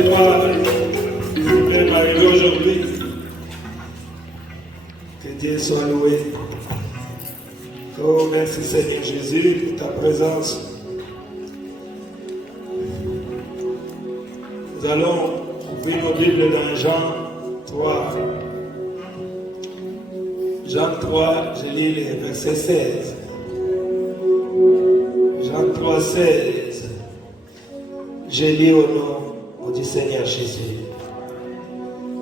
de toi qui m'est arrivé aujourd'hui. Que Dieu soit loué. Oh, merci Seigneur Jésus pour ta présence. Nous allons ouvrir nos Bibles dans Jean 3. Jean 3, je lis les versets 16. Jean 3, 16. Je lis au nom du Seigneur Jésus.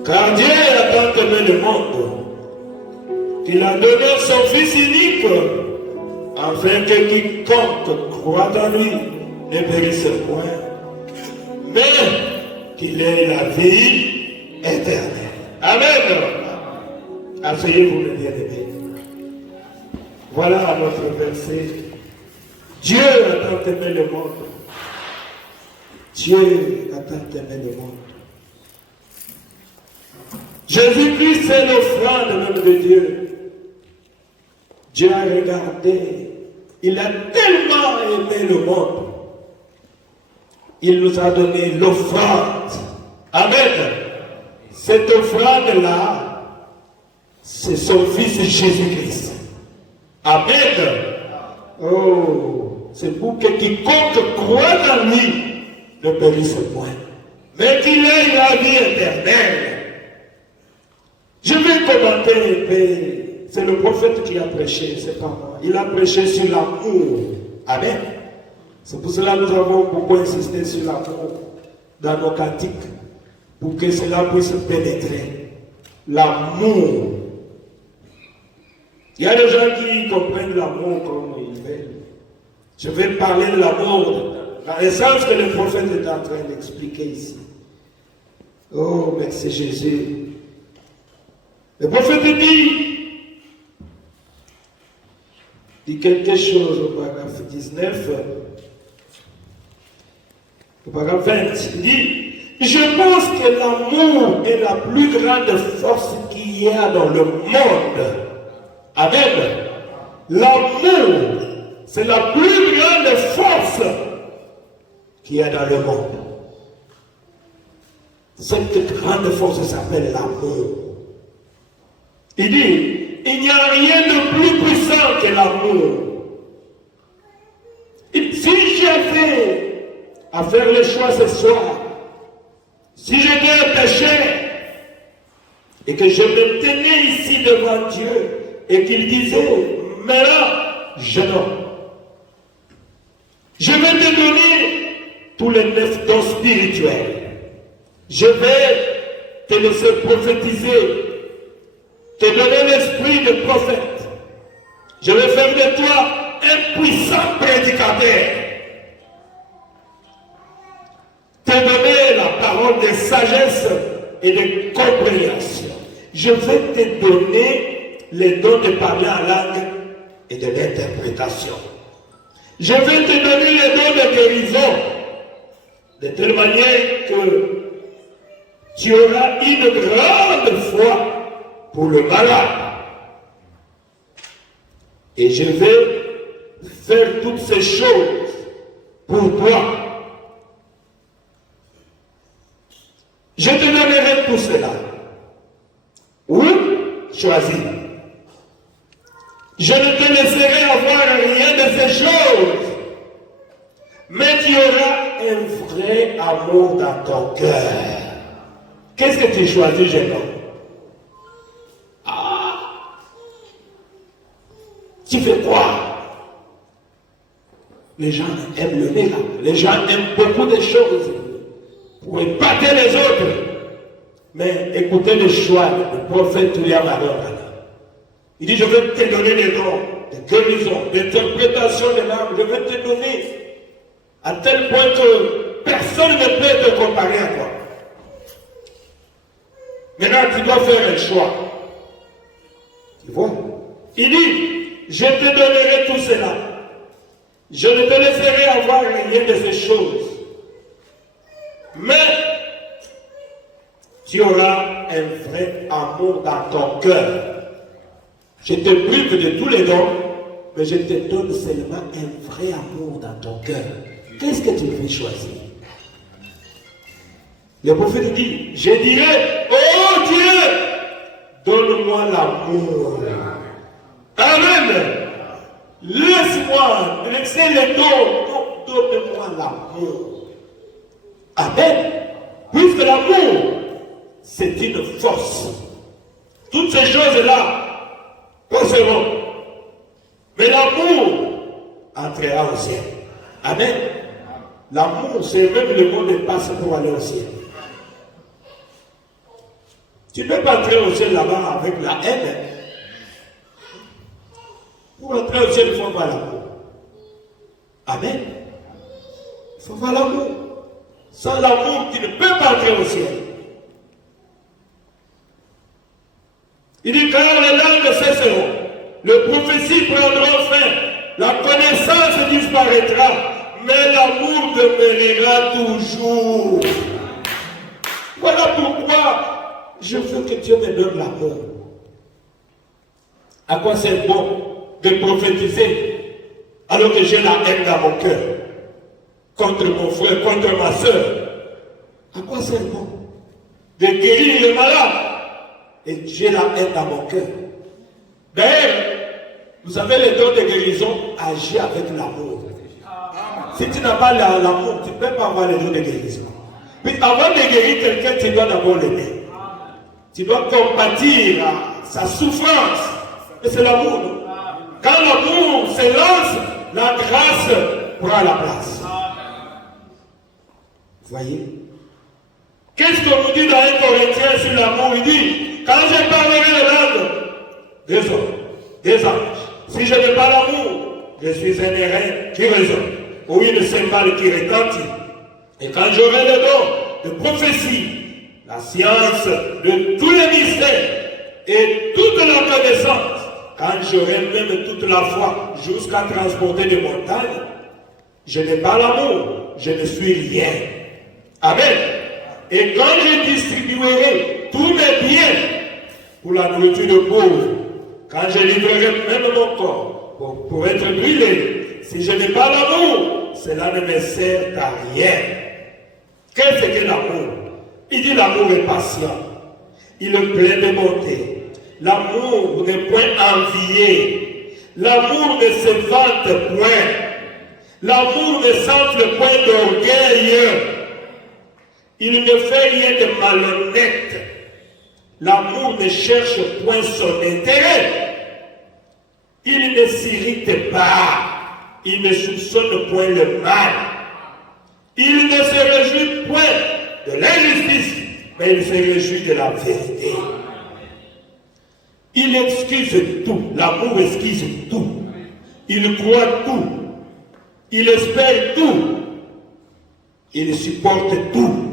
Car Dieu a tant aimé le monde qu'il a donné son Fils unique, afin que quiconque croit en lui ne périsse point, mais qu'il ait la vie éternelle. Amen. Asseyez-vous, mes bien-aimés. Voilà notre verset. Dieu a tant aimé le monde. Dieu a tant aimé le monde. Jésus-Christ, c'est l'offrande même de Dieu. Dieu a regardé. Il a tellement aimé le monde. Il nous a donné l'offrande. Amen. Cette offrande-là, c'est son Fils Jésus-Christ. Amen. Oh, c'est pour que quiconque croit en lui ne périsse point, mais qu'il ait la vie éternelle. Je vais commenter un peu. C'est le prophète qui a prêché, c'est pas moi. Il a prêché sur l'amour. Amen. C'est pour cela que nous avons beaucoup insisté sur l'amour dans nos cantiques, pour que cela puisse pénétrer. L'amour. Il y a des gens qui comprennent l'amour comme ils veulent. Je vais parler de l'amour dans le sens que le prophète est en train d'expliquer ici. Oh, merci Jésus. Le prophète dit quelque chose au paragraphe 19, au paragraphe 20. Il dit, je pense que l'amour est la plus grande force qu'il y a dans le monde. Amen. L'amour, c'est la plus grande force qu'il y a dans le monde. Cette grande force s'appelle l'amour. Il dit, il n'y a rien de plus puissant que l'amour. Si j'avais à faire le choix ce soir, si j'étais un pécheur et que je me tenais ici devant Dieu et qu'il disait, mais là, jeune homme, je vais te donner tous les 9 dons spirituels. Je vais te laisser prophétiser, te donner l'esprit de prophète. Je vais faire de toi un puissant prédicateur. Te donner la parole de sagesse et de compréhension. Je vais te donner les dons de parler en langue et de l'interprétation. Je vais te donner les dons de guérison, de telle manière que tu auras une grande foi pour le malade. Et je vais faire toutes ces choses pour toi. Je te donnerai tout cela. Ou choisis. Je ne te laisserai avoir rien de ces choses. Mais tu auras un vrai amour dans ton cœur. Qu'est-ce que tu choisis, jeune homme? Tu fais quoi? Les gens aiment le miracle. Les gens aiment beaucoup de choses pour épater les autres. Mais écoutez le choix du prophète William Allen. Il dit, je vais te donner des dons de guérison, d'interprétation de l'âme. Je vais te donner à tel point que personne ne peut te comparer à toi. Maintenant, tu dois faire un choix. Tu vois? Il dit, je te donnerai tout cela. Je ne te laisserai avoir rien de ces choses. Mais tu auras un vrai amour dans ton cœur. Je te prive de tous les dons, mais je te donne seulement un vrai amour dans ton cœur. Qu'est-ce que tu veux choisir? Le prophète dit, je dirai, oh Dieu, donne-moi l'amour. Amen. Laisse-moi, laissez le don, donne-moi l'amour. Amen. Puisque l'amour, c'est une force. Toutes ces choses-là passeront. Mais l'amour entrera au ciel. Amen. L'amour, c'est même le mot de passe pour aller au ciel. Tu ne peux pas entrer au ciel là-bas avec la haine. Pour entrer au ciel, il faut avoir l'amour. Amen. Il faut avoir l'amour. Sans l'amour, tu ne peux pas entrer au ciel. Il dit, car les langues cesseront, les prophéties prendront fin, la connaissance disparaîtra, mais l'amour demeurera toujours. Voilà pourquoi je veux que Dieu me donne l'amour. À quoi c'est bon de prophétiser alors que j'ai la haine dans mon cœur contre mon frère, contre ma soeur? À quoi c'est bon de guérir le malade et j'ai la haine dans mon cœur? D'ailleurs, vous savez, les dons de guérison agissent avec l'amour. Si tu n'as pas l'amour, tu ne peux pas avoir les dons de guérison. Puis avant de guérir quelqu'un, tu dois d'abord l'aimer. Tu dois compatir à sa souffrance. Et c'est l'amour. Quand l'amour s'élance, la grâce prend la place. Vous voyez? Qu'est-ce qu'on nous dit dans 1 Corinthiens sur l'amour? Il dit, quand je parlerai les langues des hommes, des anges, si je n'ai pas l'amour, je suis un airain qui résonne, ou une cymbale qui retentit. Et quand j'aurai le don de prophétie, la science de tous les mystères et toute la connaissance, quand j'aurai même toute la foi jusqu'à transporter des montagnes, je n'ai pas l'amour, je ne suis rien. Amen. Et quand je distribuerai tous mes biens pour la nourriture de pauvres, quand je livrerai même mon corps pour être brûlé, si je n'ai pas l'amour, cela ne me sert à rien. Qu'est-ce que l'amour? Il dit l'amour est patient, il est plein de bonté. L'amour n'est point envié, l'amour ne se vante point, l'amour ne s'enfle point d'orgueil, il ne fait rien de malhonnête. L'amour ne cherche point son intérêt. Il ne s'irrite pas. Il ne soupçonne point le mal. Il ne se réjouit point de l'injustice, mais il se réjouit de la vérité. Il excuse tout. L'amour excuse tout. Il croit tout. Il espère tout. Il supporte tout.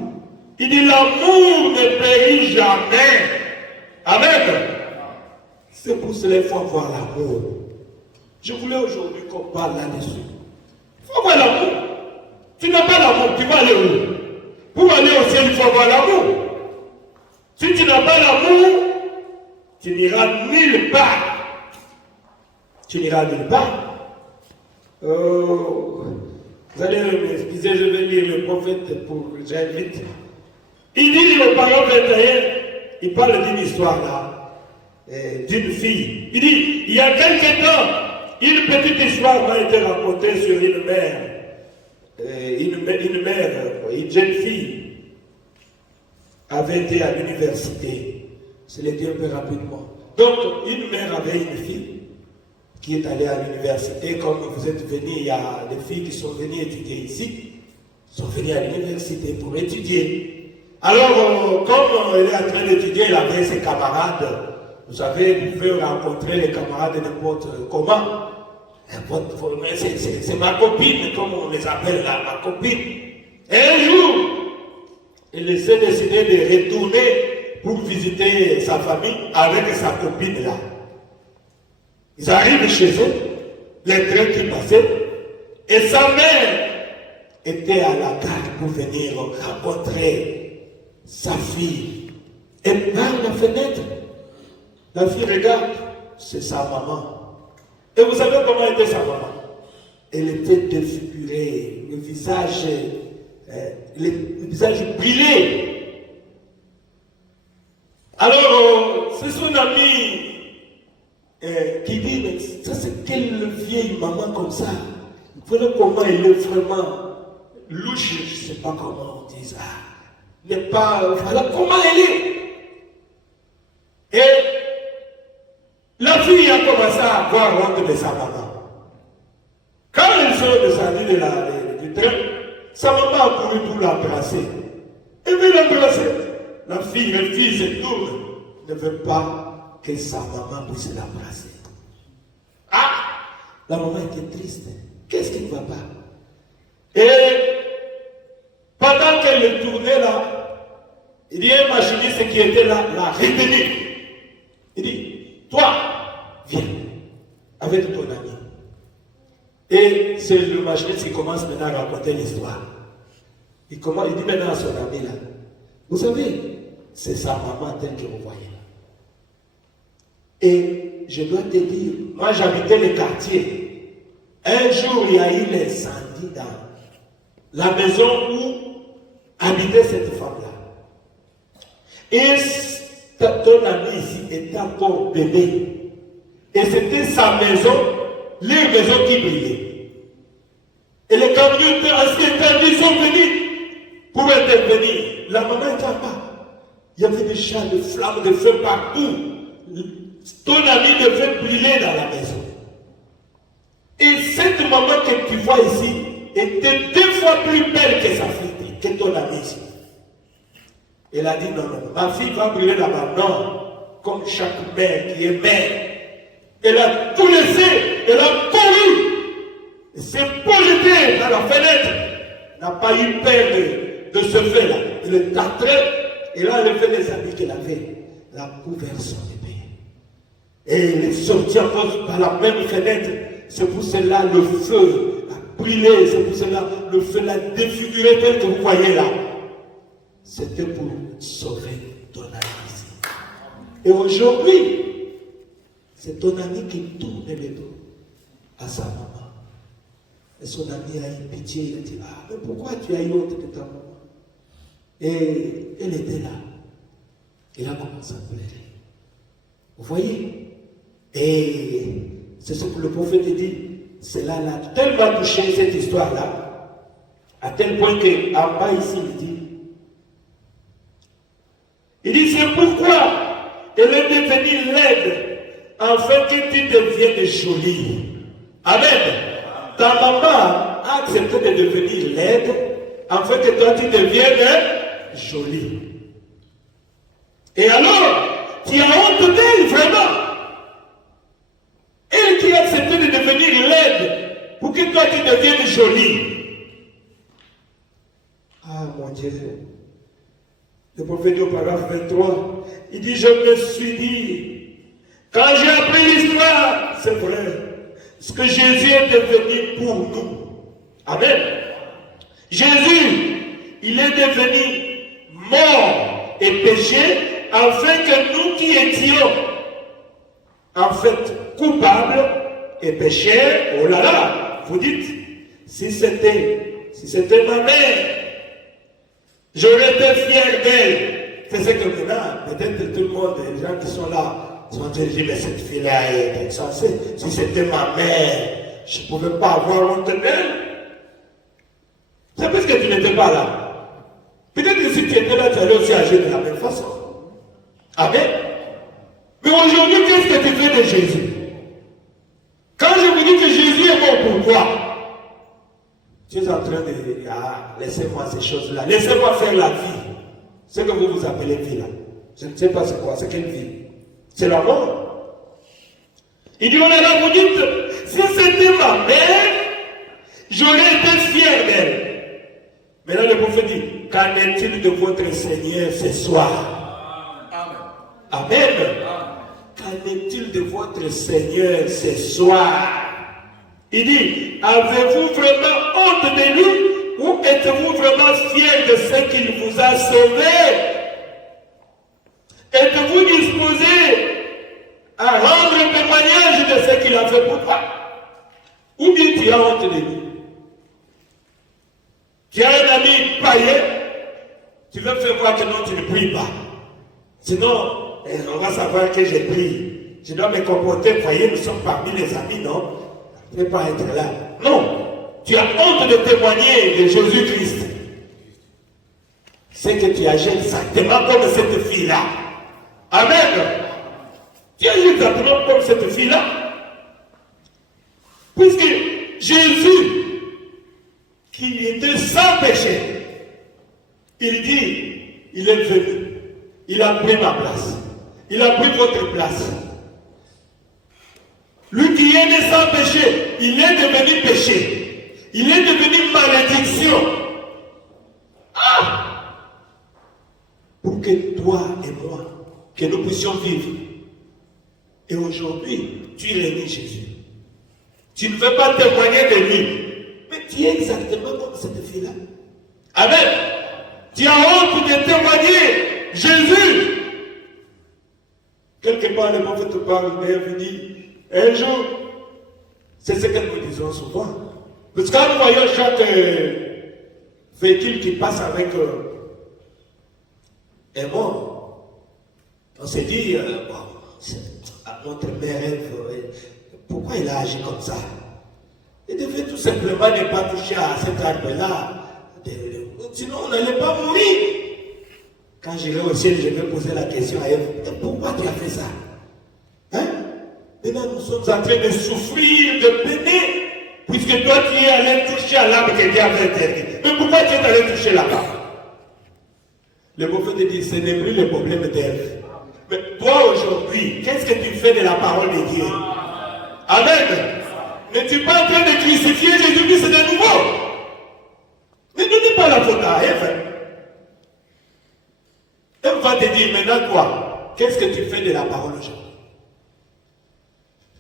Il dit l'amour ne périt jamais. Amen. C'est pour cela qu'il faut avoir l'amour. Je voulais aujourd'hui qu'on parle là-dessus. Il faut avoir l'amour. Tu n'as pas l'amour, tu vas aller où? Pour aller au ciel, il faut avoir l'amour. Si tu n'as pas l'amour, tu n'iras nulle part. Tu n'iras nulle part. Vous allez m'excuser, je vais lire le prophète pour que j'aille vite. Il dit au parole 21, il parle d'une histoire là, d'une fille. Il dit, il y a quelque temps, une petite histoire m'a été racontée sur une mère, une jeune fille avait été à l'université. Je l'ai dit un peu rapidement. Donc, une mère avait une fille qui est allée à l'université. Comme vous êtes venus, il y a des filles qui sont venues étudier ici, sont venues à l'université pour étudier. Alors, comme elle est en train d'étudier, elle avait ses camarades. Vous savez, vous pouvez rencontrer les camarades de n'importe comment. C'est ma copine, comme on les appelle là, ma copine. Et un jour, elle s'est décidé de retourner pour visiter sa famille avec sa copine là. Ils arrivent chez eux, les trains qui passaient, et sa mère était à la gare pour venir rencontrer sa fille. Et par la fenêtre, la fille regarde, c'est sa maman. Et vous savez comment était sa maman? Elle était défigurée, le visage brûlé. Alors, c'est son ami qui dit, mais ça c'est quelle vieille maman comme ça. Voilà comment elle est vraiment louche, je ne sais pas comment on dit ça. N'est pas, voilà comment elle est. Et la fille a commencé à avoir honte de sa maman. Quand ils sont descendus du train, sa maman a couru pour l'embrasser. Elle veut l'embrasser. La fille refuse et tourne. Ne veut pas que sa maman puisse l'embrasser. Ah! La maman était triste. Qu'est-ce qui ne va pas? Et pendant qu'elle tournait là, il y a un machiniste qui était là, l'a retenu. Il dit, toi, viens avec ton ami. Et c'est le machiniste qui commence maintenant à raconter l'histoire. Il dit maintenant à son ami là, vous savez, c'est sa maman telle que vous voyez là. Et je dois te dire, moi j'habitais le quartier. Un jour, il y a eu l'incendie dans la maison où habitait cette femme-là. Et ton ami ici était encore bébé. Et c'était sa maison, les maisons qui brillaient. Et les camions incendie sont venus pour intervenir. La maman était en bas. Il y avait des chats, des flammes, des feux partout. Ton ami devait brûler dans la maison. Et cette maman que tu vois ici était 2 fois plus belle que sa fille, que ton ami ici. Elle a dit non, ma fille va brûler là-bas. Non, comme chaque mère qui est mère. Elle a tout laissé, elle a couru. Elle s'est projetée dans la fenêtre. Elle n'a pas eu peur de ce fait-là. Elle est entrée, elle a enlevé les habits qu'elle avait. Elle a couvert son épée. Et elle est sortie encore par la même fenêtre. C'est pour cela le feu a brûlé. C'est pour cela le feu l'a défiguré tel que vous voyez là. C'était pour sauver ton ami ici. Et aujourd'hui, c'est ton ami qui tourne le dos à sa maman. Et son ami a eu pitié. Il a dit, ah, mais pourquoi tu as eu honte de ta maman? Et elle était là. Il a commencé à pleurer. Vous voyez? Et c'est ce que le prophète dit. Cela l'a tellement touché, cette histoire-là, à tel point qu'en bas ici, il dit, c'est pourquoi elle est devenue laide, afin que tu deviennes jolie. Amen. Ta maman a accepté de devenir laide, afin que toi tu deviennes jolie. Et alors, tu as honte d'elle, vraiment. Elle qui a accepté de devenir laide, pour que toi tu deviennes jolie. Ah mon Dieu. Le prophète dit au paragraphe 23, il dit, je me suis dit, quand j'ai appris l'histoire, c'est vrai, ce que Jésus est devenu pour nous. Amen. Jésus, il est devenu mort et péché, afin que nous qui étions, en fait, coupables et pécheurs, oh là là, vous dites, si c'était ma mère, j'aurais été fier d'elle. C'est ce que maintenant, peut-être tout le monde, les gens qui sont là, ils vont dire, mais cette fille-là est insensée. Si c'était ma mère, je ne pouvais pas avoir honte d'elle. C'est parce que tu n'étais pas là. Peut-être que si tu étais là, tu allais aussi agir de la même façon. Amen. Mais aujourd'hui, qu'est-ce que tu fais de Jésus? Quand je vous dis que Jésus est mort pour toi, tu es en train de dire, ah, laissez-moi ces choses-là, laissez-moi faire la vie. Ce que vous appelez vie là. Je ne sais pas c'est quoi, c'est quelle vie? C'est la mort. Il dit, on est là, vous dites, si c'était ma mère, j'aurais été fier d'elle. Maintenant le prophète dit, qu'en est-il de votre Seigneur ce soir? Amen. Amen. Qu'en est-il de votre Seigneur ce soir? Il dit, avez-vous vraiment honte de lui ou êtes-vous vraiment fier de ce qu'il vous a sauvé? Êtes-vous disposé à rendre témoignage de ce qu'il a fait pour toi? Ou bien tu as honte de lui? Tu as un ami païen, tu veux faire voir que non, tu ne pries pas. Sinon, on va savoir que j'ai pris. Je dois me comporter, vous voyez, nous sommes parmi les amis, non? Je ne vais pas être là. Non, tu as honte de témoigner de Jésus-Christ. C'est que tu agis exactement comme cette fille-là. Amen. Tu agis exactement comme cette fille-là. Puisque Jésus, qui était sans péché, il dit, il est venu, il a pris ma place, il a pris votre place. Lui qui est né sans péché, il est devenu péché, il est devenu malédiction. Pour que toi et moi, que nous puissions vivre. Et aujourd'hui, tu réunis Jésus. Tu ne veux pas témoigner de lui, mais tu es exactement comme cette fille-là. Amen. Tu as honte de témoigner Jésus. Quelque part, le prophète parle, il dit, un jour, c'est ce que nous disons souvent. Parce que quand nous voyons chaque véhicule qui passe avec un mort, on se dit, à notre mère, pourquoi il a agi comme ça? Il devait tout simplement ne pas toucher à cet arbre-là. Sinon, on n'allait pas mourir. Quand j'irai au ciel, je vais poser la question à Ève, pourquoi tu as fait ça? Hein? Maintenant, nous sommes en train de souffrir, de peiner, puisque toi, tu es allé toucher à l'arbre que Dieu avait interdit. Mais pourquoi tu es allé toucher là-bas? Le prophète dit, ce n'est plus le problème d'Ève. Mais toi, aujourd'hui, qu'est-ce que tu fais de la parole de Dieu? Amen. N'es-tu pas en train de crucifier Jésus-Christ de nouveau? Ne donnez pas la faute à Ève. Ève va te dire, maintenant toi, qu'est-ce que tu fais de la parole aujourd'hui?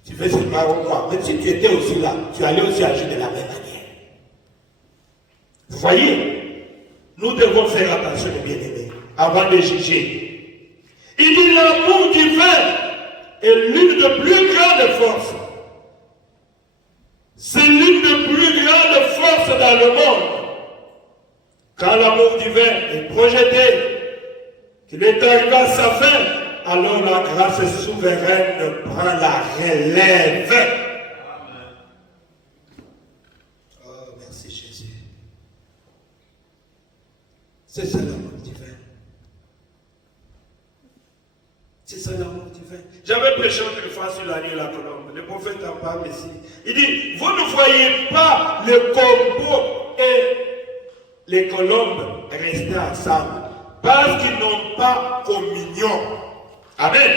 Tu fais cette parole quoi? Mais si tu étais aussi là, tu allais aussi agir de la même manière. Vous voyez? Nous devons faire attention, les bien-aimés, avant de juger. Il dit l'amour divin est l'une des plus grandes forces. C'est l'une des plus grandes forces dans le monde. Quand l'amour divin est projeté, qu'il est arrivé à sa fin, alors la grâce souveraine prend la relève. Amen. Oh, merci Jésus. C'est ça l'amour divin. C'est ça l'amour divin. J'avais prêché une fois sur l'année de la colombe. Le prophète en parle ici. Il dit, vous ne voyez pas le corbeau et les colombes rester ensemble parce qu'ils n'ont pas communion. Amen.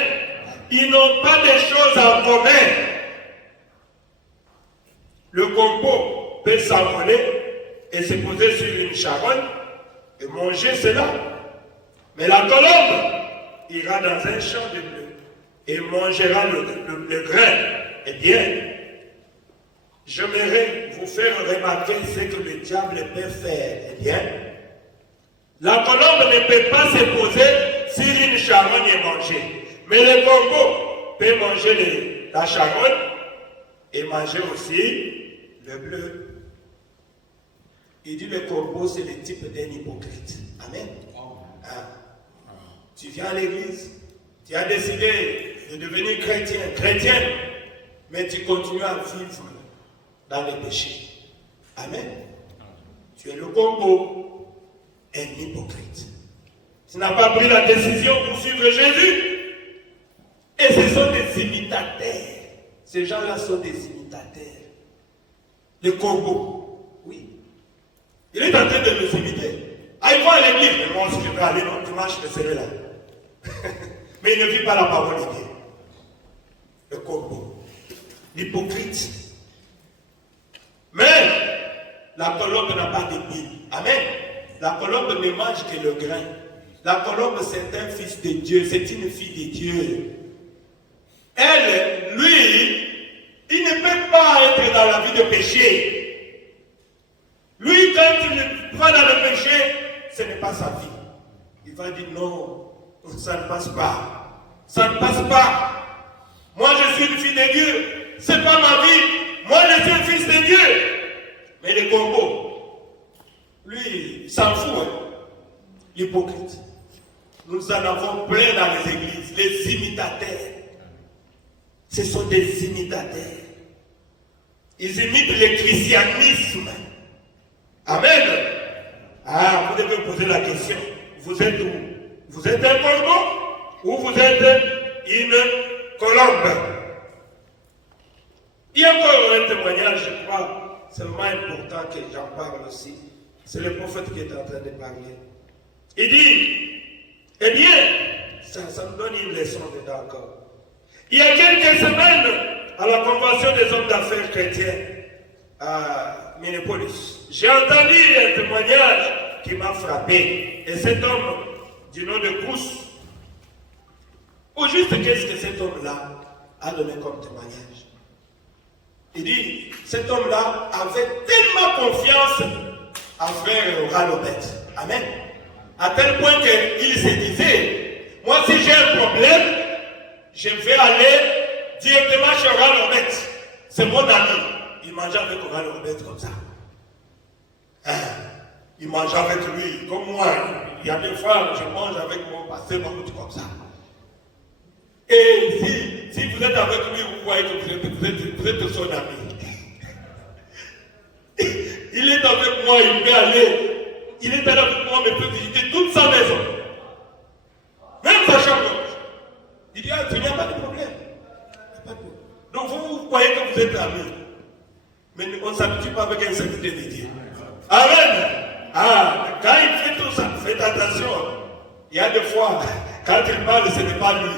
Ils n'ont pas de choses en commun. Le corbeau peut s'envoler et se poser sur une charogne et manger cela. Mais la colombe ira dans un champ de blé et mangera le grain. Eh bien, j'aimerais vous faire remarquer ce que le diable peut faire. Eh bien, la colombe ne peut pas se poser sur une charogne et manger. Mais le corbeau peut manger la charogne et manger aussi le bleu. Il dit le corbeau, c'est le type d'un hypocrite. Amen. Tu viens à l'église, tu as décidé de devenir chrétien, mais tu continues à vivre dans les péchés. Amen. Tu es le corbeau, un hypocrite. Tu n'as pas pris la décision pour suivre Jésus. Et ce sont des imitateurs. Ces gens-là sont des imitateurs. Le corbeau, oui. Il est en train de nous imiter. Il va à l'église, mais moi aussi je vais aller, non, dimanche je serai là. Mais il ne vit pas la parole de Dieu. Le corbeau, l'hypocrite. Mais la colombe n'a pas d'épine. Amen. La colombe ne mange que le grain. La colombe, c'est un fils de Dieu, c'est une fille de Dieu. Elle, lui, il ne peut pas être dans la vie de péché. Lui, quand il va dans le péché, ce n'est pas sa vie. Il va dire non, ça ne passe pas. Ça ne passe pas. Moi, je suis une fille de Dieu. Ce n'est pas ma vie. Moi, je suis un fils de Dieu. Mais le corbeau, lui, il s'en fout. Hein? L'hypocrite. Nous en avons plein dans les églises, les imitateurs. Ce sont des imitateurs. Ils imitent le christianisme. Amen. Ah, vous devez poser la question. Vous êtes où? Vous êtes un corbeau ou vous êtes une colombe? Il y a encore un témoignage, je crois, c'est vraiment important que j'en parle aussi. C'est le prophète qui est en train de parler. Il dit, eh bien, ça me donne une leçon dedans encore. Il y a quelques semaines, à la convention des hommes d'affaires chrétiens à Minneapolis, j'ai entendu un témoignage qui m'a frappé. Et cet homme, du nom de Bruce, au juste qu'est-ce que cet homme-là a donné comme témoignage? Il dit, cet homme-là avait tellement confiance à frère Ranobet. Amen. À tel point qu'il se disait, moi si j'ai un problème, je vais aller directement chez Ranobet. C'est mon ami. Il mangeait avec Ranobet comme ça. Hein? Il mangeait avec lui, comme moi. Il y a des fois, je mange avec mon pasteur Mahmoud comme ça. Et si vous êtes avec lui, vous voyez que vous êtes son ami. Il est avec moi, il peut aller. Il est avec moi, mais peut visiter toute sa maison. Même sa chambre. Il dit, ah, il n'y a pas de problème. Donc vous voyez que vous êtes amis. Mais on ne s'habitue pas avec un serviteur de Dieu. Amen. Ah, quand il fait tout ça, faites attention. Il y a des fois, quand il parle, ce n'est pas lui.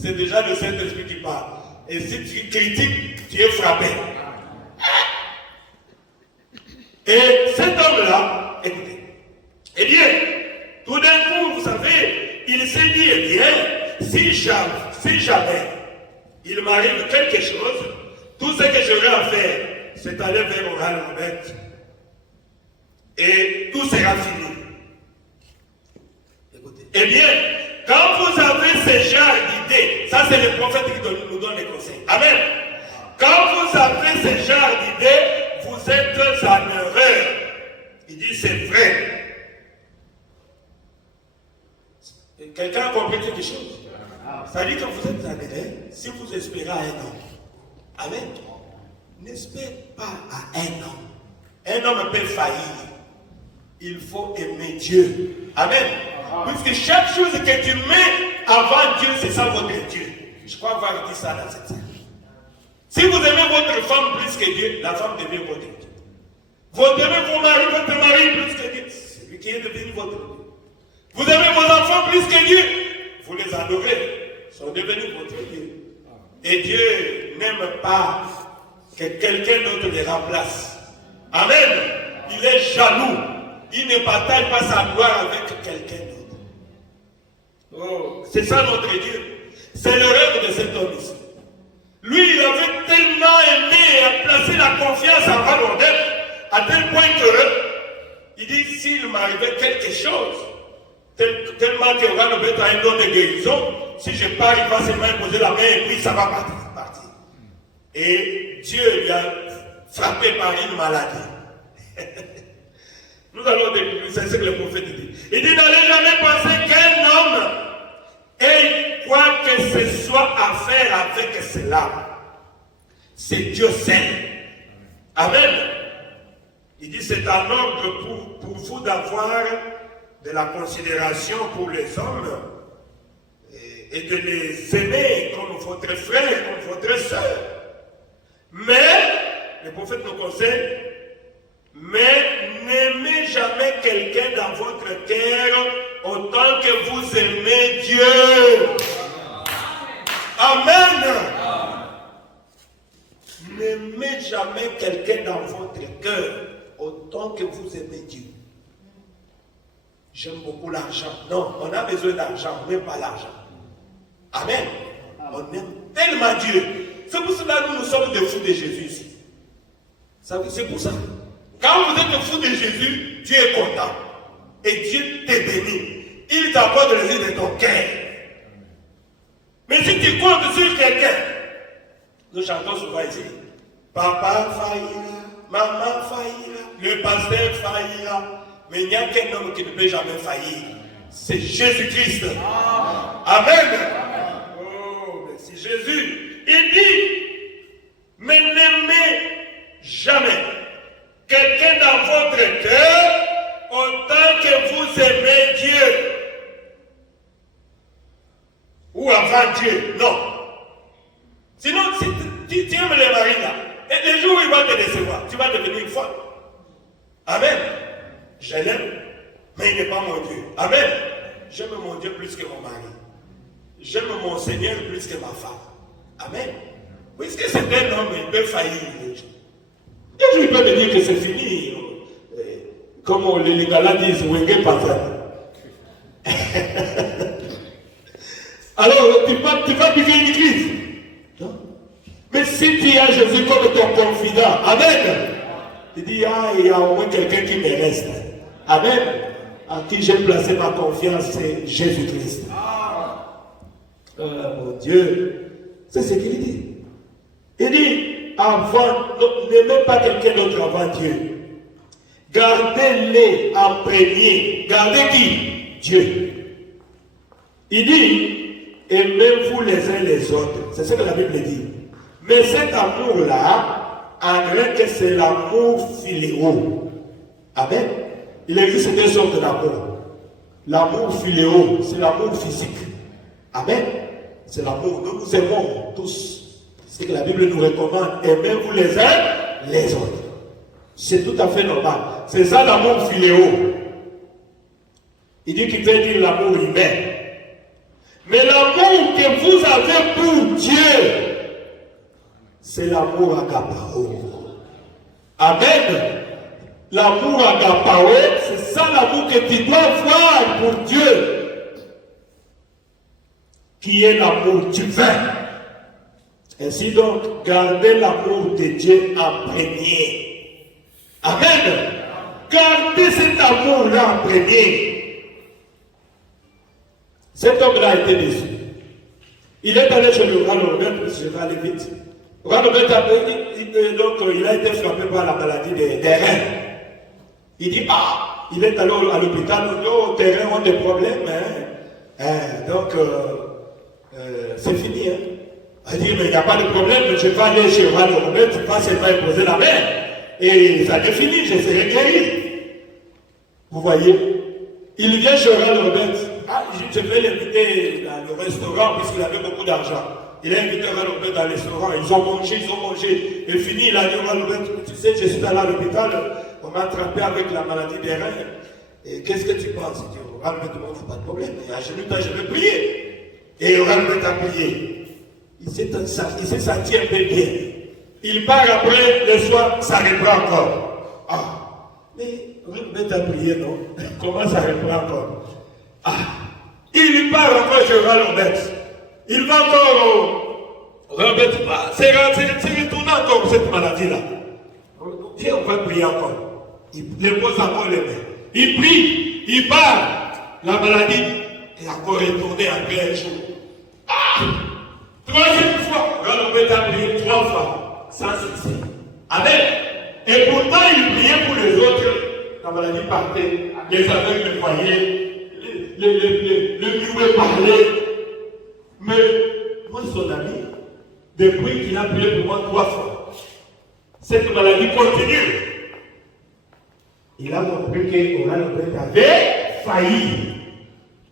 C'est déjà le Saint-Esprit qui parle. Et si tu critiques, tu es frappé. Et cet homme-là, écoutez, eh bien, tout d'un coup, vous savez, il s'est dit, eh bien, si jamais il m'arrive quelque chose, tout ce que j'aurai à faire, c'est aller vers Oral Robert. Et tout sera fini. Écoutez. Eh bien, quand vous avez ce genre d'idées, ça c'est le prophète qui nous donne les conseils. Amen. Quand vous avez ce genre d'idées, vous êtes en erreur. Il dit c'est vrai. Quelqu'un a compris quelque chose? Ça dit que vous êtes en erreur si vous espérez à un homme. Amen. N'espère pas à un homme. Un homme peut faillir. Il faut aimer Dieu. Amen. Puisque chaque chose que tu mets avant Dieu, c'est ça votre Dieu. Je crois avoir dit ça dans cette salle. Si vous aimez votre femme plus que Dieu, la femme devient votre Dieu. Vous aimez votre mari plus que Dieu, c'est lui qui est devenu votre Dieu. Vous aimez vos enfants plus que Dieu, vous les adorez, ils sont devenus votre Dieu. Et Dieu n'aime pas que quelqu'un d'autre les remplace. Amen. Il est jaloux. Il ne partage pas sa gloire avec quelqu'un d'autre. Oh, c'est ça notre Dieu. C'est le rêve de cet homme ici. Lui, il avait tellement aimé et placé la confiance en Valordel à tel point que il dit s'il m'arrivait quelque chose, tellement que Valordel a un don de guérison, si je pars, il va seulement imposer la main et puis ça va partir. Et Dieu lui a frappé par une maladie. Nous allons découvrir, c'est ce que le prophète dit. Il dit, n'allez jamais penser qu'un homme ait quoi que ce soit à faire avec cela. C'est Dieu seul. Amen. Il dit, c'est un ordre pour vous d'avoir de la considération pour les hommes et de les aimer comme votre frère, comme votre soeur. Mais, le prophète nous conseille, mais n'aimez jamais quelqu'un dans votre cœur autant que vous aimez Dieu. Amen. N'aimez jamais quelqu'un dans votre cœur autant que vous aimez Dieu. J'aime beaucoup l'argent. Non, on a besoin d'argent, mais pas l'argent. Amen. On aime tellement Dieu. C'est pour cela que nous sommes des fous de Jésus ici. C'est pour ça. Quand vous êtes fou de Jésus, Dieu est content. Et Dieu te bénit. Il t'apporte le yeux de ton cœur. Mais si tu comptes sur quelqu'un, nous chantons souvent ici, papa faillira, maman faillira, le pasteur faillira, mais il n'y a qu'un homme qui ne peut jamais faillir. C'est Jésus-Christ. Amen. Oh, merci Jésus. Il dit, mais n'aimez jamais quelqu'un dans votre cœur autant que vous aimez Dieu. Ou avant Dieu, non. Sinon, si tu aimes les maris là, et les jours où il va te décevoir, tu vas devenir une femme. Amen. Je l'aime, mais il n'est pas mon Dieu. Amen. J'aime mon Dieu plus que mon mari. J'aime mon Seigneur plus que ma femme. Amen. Puisque c'est un homme, il peut faillir. Et je peux me dire que c'est fini. Comme les Galats disent, Wenge Panther. Alors, tu vas vivre une crise. Non? Mais si tu as Jésus comme ton confident, Amen. Tu dis, il y a au moins quelqu'un qui me reste. Amen. À qui j'ai placé ma confiance, c'est Jésus-Christ. Mon Dieu, c'est ce qu'il dit. Il dit, n'aimez pas quelqu'un d'autre avant Dieu. Gardez-les en premier. Gardez qui? Dieu. Il dit, aimez-vous les uns les autres. C'est ce que la Bible dit. Mais cet amour-là, en grec, c'est l'amour philéo. Amen. Il existe deux sortes d'amour. L'amour philéo, c'est l'amour physique. Amen. C'est l'amour. Nous nous aimons tous. C'est ce que la Bible nous recommande. Aimez-vous les uns les autres. C'est tout à fait normal. C'est ça l'amour philéo. Il dit qu'il veut dire l'amour humain. Mais l'amour que vous avez pour Dieu, c'est l'amour agapao. Amen. L'amour agapao, c'est ça l'amour que tu dois voir pour Dieu, qui est l'amour divin. Ainsi donc, gardez l'amour de Dieu en premier. Amen. Gardez cet amour-là en premier. Cet homme-là a été déçu. Il est allé chez le roi Robert, je vais aller vite. Le roi Robert il a été frappé par la maladie des reins. Il dit, il est allé à l'hôpital, tes reins ont des problèmes. C'est fini. Il dit, mais il n'y a pas de problème, je vais aller chez le roi Robert, tu vas seulement imposer la main. Et ça est fini, je serai guéri. Vous voyez, il vient chez le roi Robert. Je vais l'inviter dans le restaurant puisqu'il avait beaucoup d'argent. Il a invité Robert dans le restaurant. Ils ont mangé. Et fini, il a dit Robert, tu sais, je suis allé à l'hôpital, on m'a attrapé avec la maladie des reins. Et qu'est-ce que tu penses? Il dit, Robert, il pas de problème. Et à genoux, je vais prier. Et Robert a prié. Il s'est senti un peu bien. Il part après, le soir, ça reprend encore. Mais Robert a prié, non? Comment ça reprend encore? Il part encore chez Robert. Il va encore Robert. C'est retourné encore cette maladie-là. Tiens, on va prier encore. Il pose encore les mains. Il prie, il part. La maladie est encore retournée après un jour. Troisième fois, Robert a prié 3 fois, sans succès. Amen. Et pourtant, il priait pour les autres. La maladie partait, les aveugles le voyaient. Le mieux parler. Mais moi, son ami, depuis qu'il a prié pour moi 3 fois, cette maladie continue. Il a compris que Oran avait failli.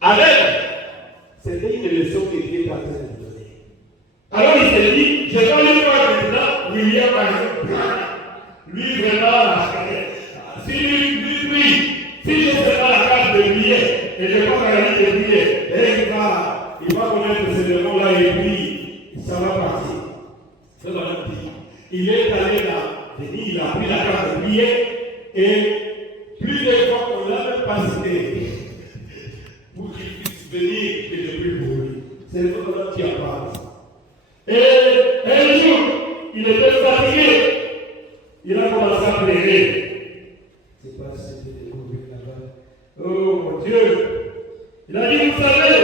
Amen. C'était une leçon que Dieu était en train de donner. Alors il s'est dit, je vais aller voir maintenant William Marie. Lui vraiment la carrière. Si je fais pas la carte de billets, et je vois qu'elle a des billets, et il va connaître ce démon-là et puis ça va partir. C'est dans le pays. Il est allé là, il a pris la carte de billets et plusieurs fois on l'a même pas cité pour qu'il puisse venir et je prie pour lui. C'est le moment qui apparaît. Et un jour, il était fatigué. Il a commencé à pleurer. C'est pas si c'était découvert là-bas. Oh mon Dieu! Il a dit, vous savez,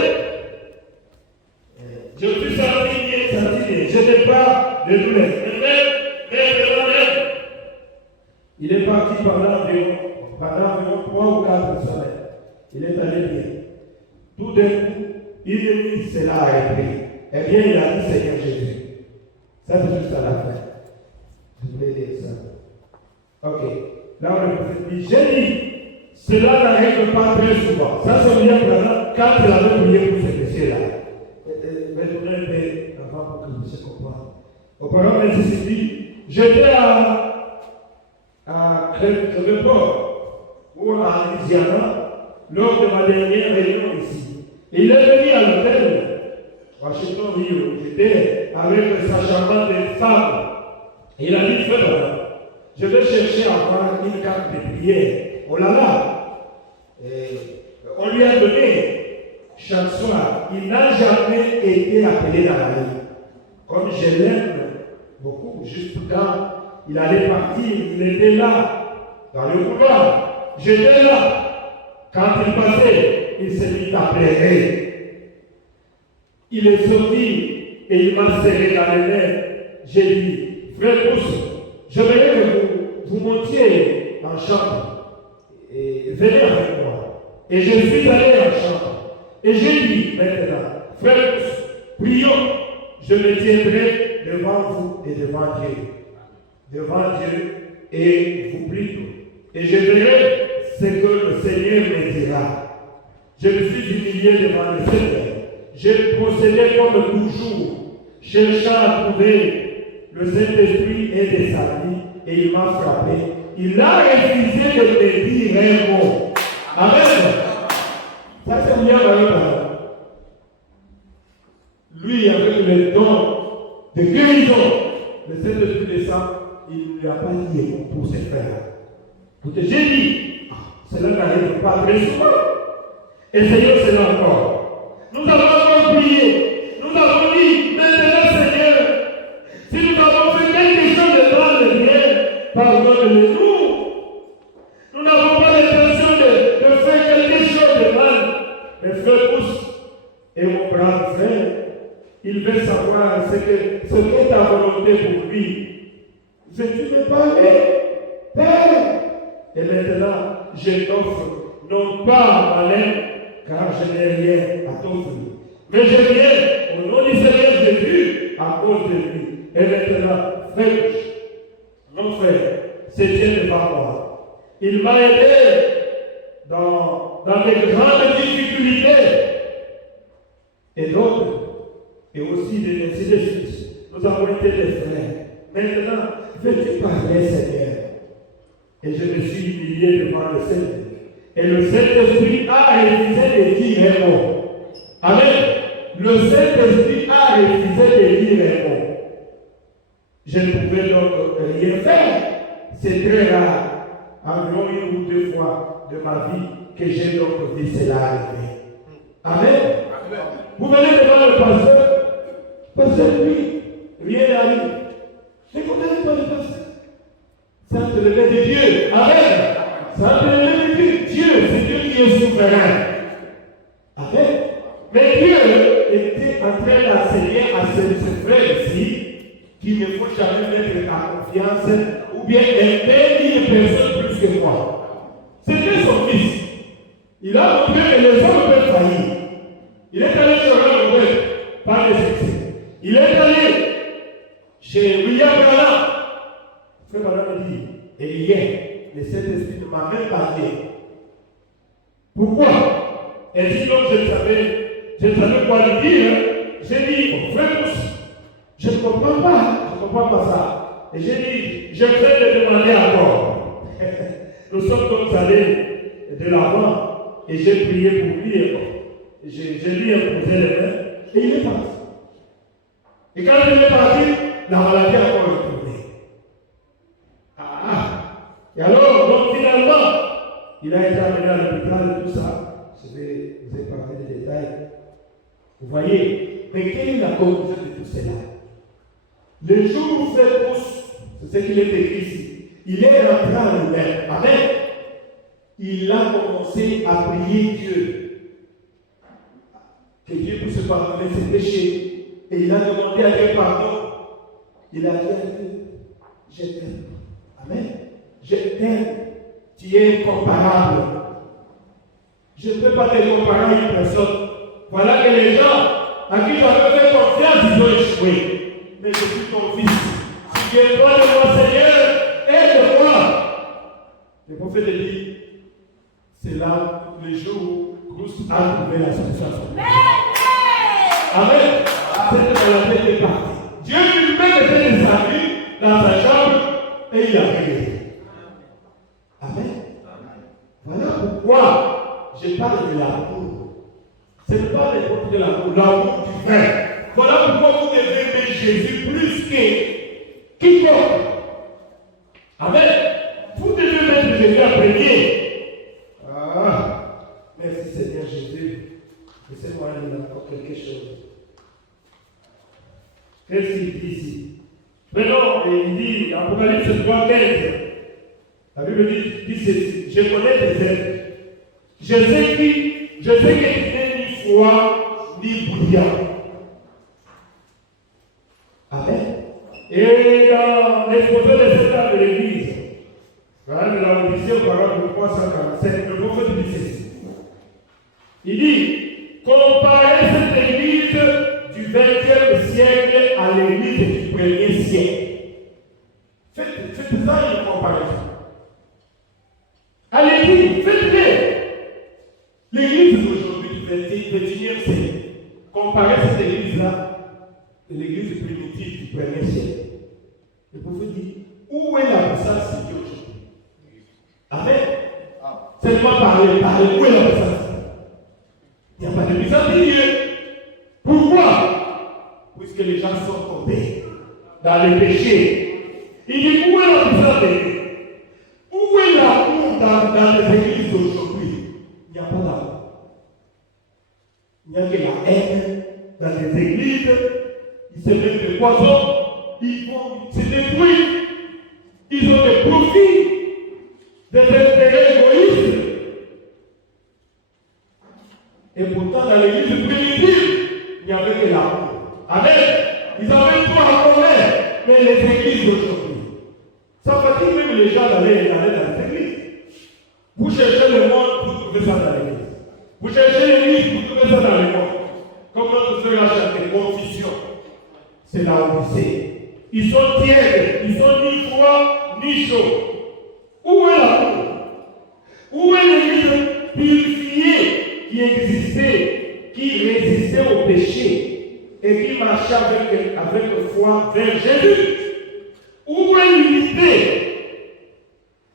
je suis fatigué, je n'ai pas de douleur. Il est parti pendant environ 3 ou 4 semaines. Il est allé bien. d'un coup, il dit cela a repris. Eh bien, il a dit Seigneur Jésus. Ça, c'est juste à la fin. Je voulais dire ça. Ok. Là, on a dit, j'ai dit, cela n'arrive pas très souvent. Ça, c'est bien maintenant quand il avait prié pour ce monsieur-là. Mais je voudrais dire, avant pour que vous puissiez comprendre. Auparavant, mais ceci dit, j'étais à Créport, ou à Louisiana, lors de ma dernière réunion ici. Et il est venu à l'hôtel, Washington Rio. J'étais avec sa charmante femme. Et il a dit, frère, je vais chercher à avoir une carte de prière. Oh là là! Et on lui a donné chaque soir. Il n'a jamais été appelé dans la vie. Comme je l'aime beaucoup, juste quand il allait partir, il était là, dans le couloir. J'étais là. Quand il passait, il s'est mis à pleurer. Il est sorti et il m'a serré dans les mains. J'ai dit, frère Pousse, je voudrais que vous montiez en chambre. Et venez avec moi. Et je suis allé en chambre. Et j'ai dit maintenant, frère Pousse, prions. Je me tiendrai devant vous et devant Dieu. Devant Dieu et vous prie. Et je verrai ce que le Seigneur me dira. Je me suis humilié devant le Seigneur. J'ai procédé comme toujours, cherchant à trouver le Saint-Esprit et des amis, et il m'a frappé. Il a refusé de me dire un mot. Amen. Ça, c'est bien dans le parole. Lui, avec le don de guérison, le Saint-Esprit descend, il ne lui a pas dit un mot pour ses frères. Tout j'ai dit, cela n'arrive pas très souvent. Essayons cela encore. Nous avons encore prié. Nous avons dit, maintenant Seigneur, si nous avons fait quelque chose de mal, de bien, pardonne-le-nous. Nous n'avons pas l'intention de faire quelque chose de mal. Mais frère Pousse et mon brave frère, il veut savoir ce qu'est ta volonté pour lui. Veux-tu me parler, Père? Et maintenant, je t'offre non pas ma main, car je n'ai rien à t'offrir. Mais je viens au nom du Seigneur Jésus à cause de lui. Et maintenant, frère, mon frère, se tient devant moi. Il m'a aidé dans des grandes difficultés. Et d'autres, et aussi ainsi de suite. Nous avons été des frères. Maintenant, veux-tu parler, Seigneur? Et je me suis humilié devant le Seigneur. Et le Saint-Esprit a refusé de dire un mot. Amen. Le Saint-Esprit a refusé de dire un mot. Je ne pouvais donc rien faire. C'est très rare. Environ une ou deux fois de ma vie que j'ai donc vu cela arriver. Amen. Amen. Vous venez devant le pasteur. Pasteur, lui, rien n'arrive. Je ne connais pas le pasteur. C'est entre les mains de Dieu. Amen. C'est entre les mains de Dieu. Dieu, c'est Dieu qui est souverain. Amen. Mais Dieu était en train d'enseigner à ce frère ici qu'il ne faut jamais mettre en confiance ou bien aider une personne plus que moi. C'était son fils. Il a montré que les hommes peuvent faillir. Il est allé chez Robert, par les succès. Il est allé chez William Branham. Frère Branham me dit, et hier, le Saint-Esprit ne m'a même parlé. Pourquoi? Et sinon, je ne savais quoi lui dire. J'ai dit, oh, frère, je ne comprends pas ça. Et j'ai dit, je vais te demander encore. Nous sommes donc allés de l'avant et j'ai prié pour lui. Je lui ai posé les mains et il est parti. Et quand il est parti, la maladie a encore retourné. Et alors, donc finalement, il a été amené à l'hôpital et tout ça. Je vais vous épargner les détails. Vous voyez, mais quelle est la conclusion de tout cela? Le jour où Frère Pousse, c'est ce qu'il est écrit ici, il est rentré en lui-même. Amen. Il a commencé à prier Dieu. Que Dieu puisse pardonner ses péchés. Et il a demandé à Dieu pardon. Il a dit à Dieu, je t'aime. Amen. Je t'aime. Tu es incomparable. Je ne peux pas te comparer à une personne. Voilà que les gens à qui j'avais fait confiance, ils ont échoué. Mais je suis ton fils. Souviens-toi de moi, Seigneur, aide-moi. Le prophète dit, c'est là les jours où Christ a trouvé la solution. Amen. Cette maladie est partie. Dieu lui-même était descendu dans sa chambre et il a guéri. Amen. Voilà pourquoi je parle de l'amour. Ce n'est pas n'importe quel amour, l'amour du vrai. Voilà pourquoi vous devez aimer Jésus plus que quiconque. Amen. Vous devez mettre Jésus en premier. Ah, merci Seigneur Jésus. Laissez-moi aller encore quelque chose. Qu'est-ce qu'il dit ici? Maintenant, il dit, Apocalypse 3:15, la Bible dit ceci, je connais tes œuvres. Je sais que tu n'es ni froid, ni bouillant. Amen. Et dans l'exposé des sept ans de l'Église, de la Odyssée au paragraphe 347, le prophète dit ceci. Il dit, comparez cette Église du XXe siècle à l'Église du premier siècle. Faites ça une comparaison. Allez-y, faites-le. L'Église d'aujourd'hui du XXIe siècle, comparez cette Église-là à l'Église primitive du premier siècle. Le prophète dit, où est la puissance de Dieu aujourd'hui? Amen. Seulement parler, où est la puissance? Il n'y a pas de puissance de Dieu. Pourquoi? Puisque les gens sont tombés dans les péchés. Il dit, où est la puissance de Dieu? Où est l'amour dans les églises d'aujourd'hui? Il n'y a pas d'amour. Il n'y a que la haine dans les églises. Ils se mettent des poisons. Ils vont se détruire. Ils ont des profits, des intérêts égoïstes. Et pourtant, dans l'église primitive, il n'y avait que l'amour. Amen. Ils avaient tout à connaître. Mais les églises d'aujourd'hui, ça fatigue même les gens d'aller dans les églises. Vous cherchez le monde, vous trouvez ça dans l'église. Vous cherchez l'église, vous trouvez ça dans le monde. Comme notre frère a chanté, confusion. C'est la Odyssée. Ils sont tièdes, ils sont ni froids, ni chauds. Où est l'amour? Où est l'église purifiée qui existait, qui résistait au péché et qui marchait avec foi vers Jésus? Où est l'unité?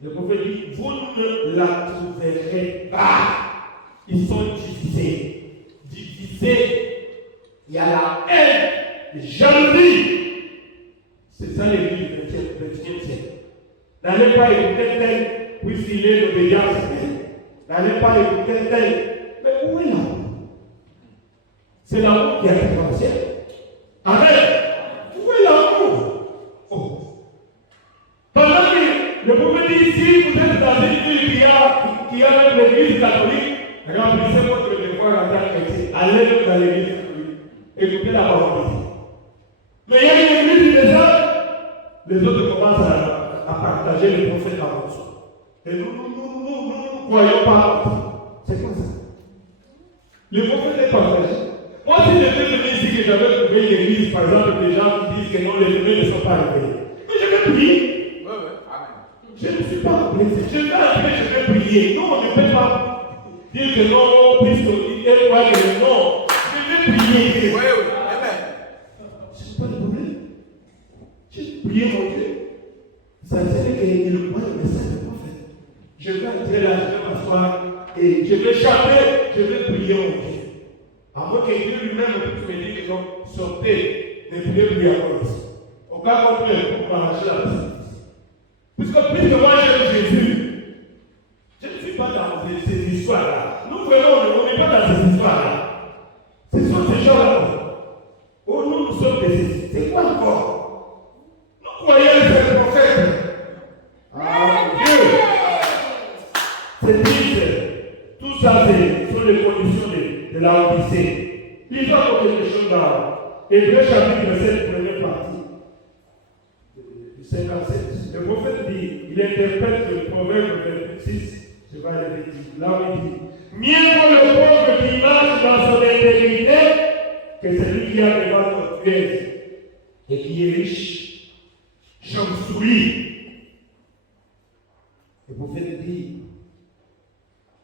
Le prophète dit, vous ne la trouverez pas. Ils sont divisés. Divisés. Il y a la haine, la jalousie. C'est ça l'église du XXe siècle. N'allez pas écouter tel, puisqu'il est l'obéissance. N'allez pas écouter tel. Mais où est l'amour? C'est l'amour qui a été ancien. Amen. Où est l'amour? Oh. Pendant que le prophète dit, si vous êtes dans une ville qui a même l'église catholique, remplissez votre devoir en tant que chrétien. Allez dans l'église catholique. Écoutez la parole. Mais il y a une église qui descend. Les autres commencent à partager les prophètes avant soi. Et nous ne croyons pas. C'est quoi ça? Le prophète est partagé. Moi, si je vais venir ici que j'avais trouvé une église, par exemple, des gens qui disent que non, les humains ne sont pas réveillés. Mais je vais prier. Je ne suis pas blessé. Je vais entrer, je vais prier. Non, on ne peut pas dire que non, puisque elle croit que non. Je vais prier. Oui, amen. C'est pas le problème. J'ai prié mon Dieu. Ça veut dire qu'il voit le message du prophète. Je vais entrer là, je vais m'asseoir et je vais chanter, je vais prier mon Dieu. À moins que Dieu lui-même puisse me dire que non, sortez, ne priez plus encore ici. Au cas où pour m'arracher la personne. Puisque moi j'aime Jésus, je ne suis pas dans ces histoires-là. Nous vraiment, on n'est pas dans ces histoires-là. Ce sont ces gens-là. Oh, nous sommes des. C'est quoi encore? Croyez le prophète. Ah, Dieu. C'est triste. Tout ça, ce sont les conditions de la Odyssée. Lisons encore quelque chose dans Hébreux chapitre 7, première partie. Du 57. Le prophète dit, il interprète le proverbe 26. Je vais le dire. Là où il dit, mieux vaut le pauvre qui marche dans son intégrité que celui qui a des ventes orgueilleuses et qui est riche, chauve-souris. Et vous faites dire,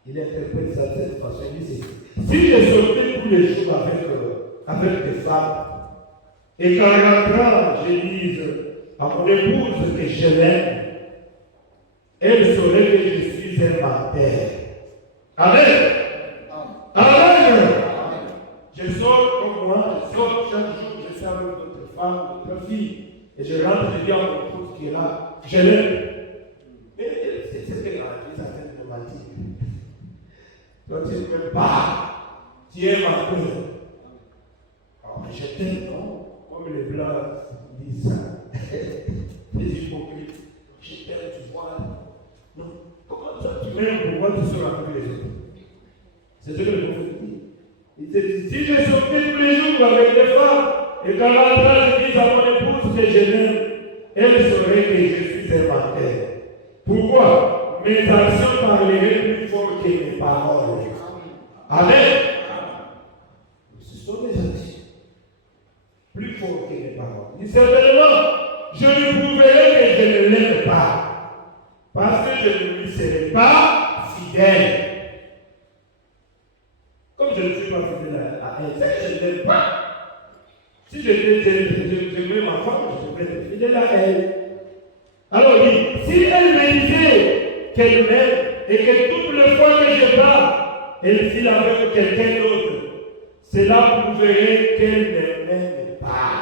il interprète ça de cette façon. Il dit, si je sortais tous les jours avec des femmes, et qu'en rentrant, je dise à mon épouse que je l'aime, elle saurait que je suis un menteur. Amen. Amen. Je sors comme moi, je sors chaque jour, je sors avec d'autres femmes, d'autres filles, et je rentre, je dis à mon épouse qui est là, je l'aime. Mais c'est ce que la vie s'appelle de mentir. Donc tu ne m'aimes pas, tu es menteur. Alors, je t'aime, non? Comme les blancs disent ça. Les hypocrites. Je t'aime, tu vois. Non. Comment ça tu m'aimes? Pourquoi tu sors avec les autres? C'est ce que le prophète dit. Il dit, si je sortais tous les jours avec des femmes, et qu'en rentrant, je dis à mon épouse que je l'aime, elle saurait que je suis un menteur. Pourquoi? Mes actions parleraient plus fort que mes paroles. Amen. Ce sont mes actions. Plus fort que mes paroles. Et certainement, je lui prouverai que je ne l'aime pas. Parce que je ne lui serai pas fidèle. Comme je ne suis pas fidèle à elle, je ne l'aime pas. Si j'aimais ma femme, je devrais être fidèle à elle. Alors il dit, si elle me disait qu'elle m'aime et que toutes les fois que je parle, elle file avec quelqu'un d'autre, cela prouverait qu'elle ne m'aime pas.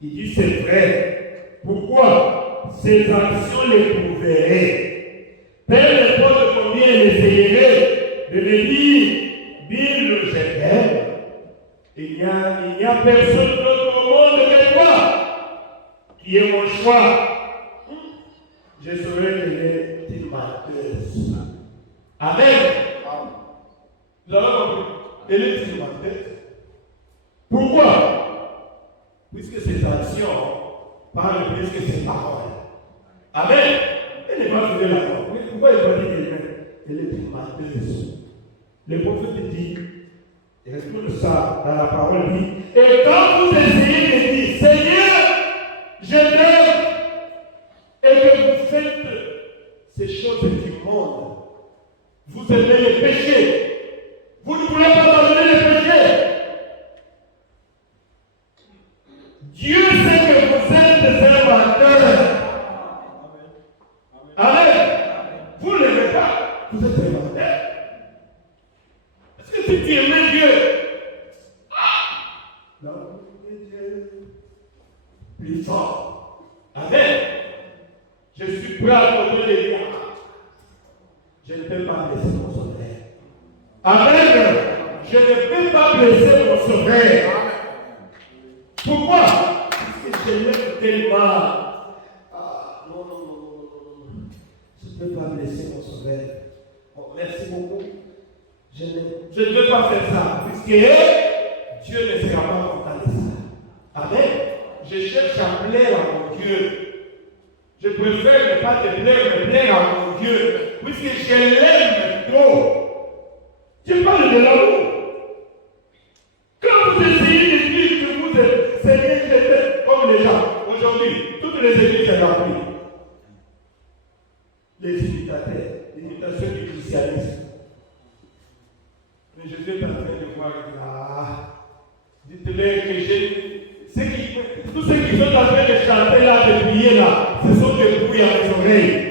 Il dit, c'est vrai. Pourquoi? Ses actions les prouveraient. Peu importe combien elle essayerait de me dire, Bill, je t'aime. Il n'y a personne d'autre au monde que toi qui est mon choix. Je saurais qu'elle est une menteuse. Amen. Vous avez compris? Elle est une menteuse. Pourquoi? Puisque ses actions parlent plus que ses paroles. Amen. Elle n'est pas fidèle à moi. Pourquoi elle va dire qu'elle est une menteuse? Le prophète dit, il retourne ça dans la parole, il dit, et quand vous essayez de dire, Seigneur, je t'aime, et que vous faites ces choses du monde, vous aimez les péchés, vous ne voulez pas abandonner les péchés. Dieu sait que vous êtes un menteur. Amen. Vous ne l'aimez pas, vous êtes un menteur. Est-ce que si tu aimais Dieu, non, Dieu plus fort. Amen. Je suis prêt à donner les liens. Je ne peux pas blesser mon sauveur. Amen. Je ne peux pas blesser mon sauveur. Pourquoi? Parce que je l'aime tellement. Non. Je ne peux pas blesser mon sauveur. Bon, merci beaucoup. Je ne veux pas faire ça, puisque Dieu ne sera pas content de ça. Amen. Je cherche à plaire à mon Dieu. Je préfère ne pas te plaire, mais plaire à mon Dieu, puisque je l'aime trop. Je parle de l'amour. Quand vous essayez de dire que vous êtes Seigneur, comme les gens, aujourd'hui, toutes les églises sont remplies. Les imitateurs, l'imitation du christianisme. Mais je suis en train de voir dites-leur que tous ceux qui sont en train de chanter là, de prier là, ce sont des bruits à mes oreilles.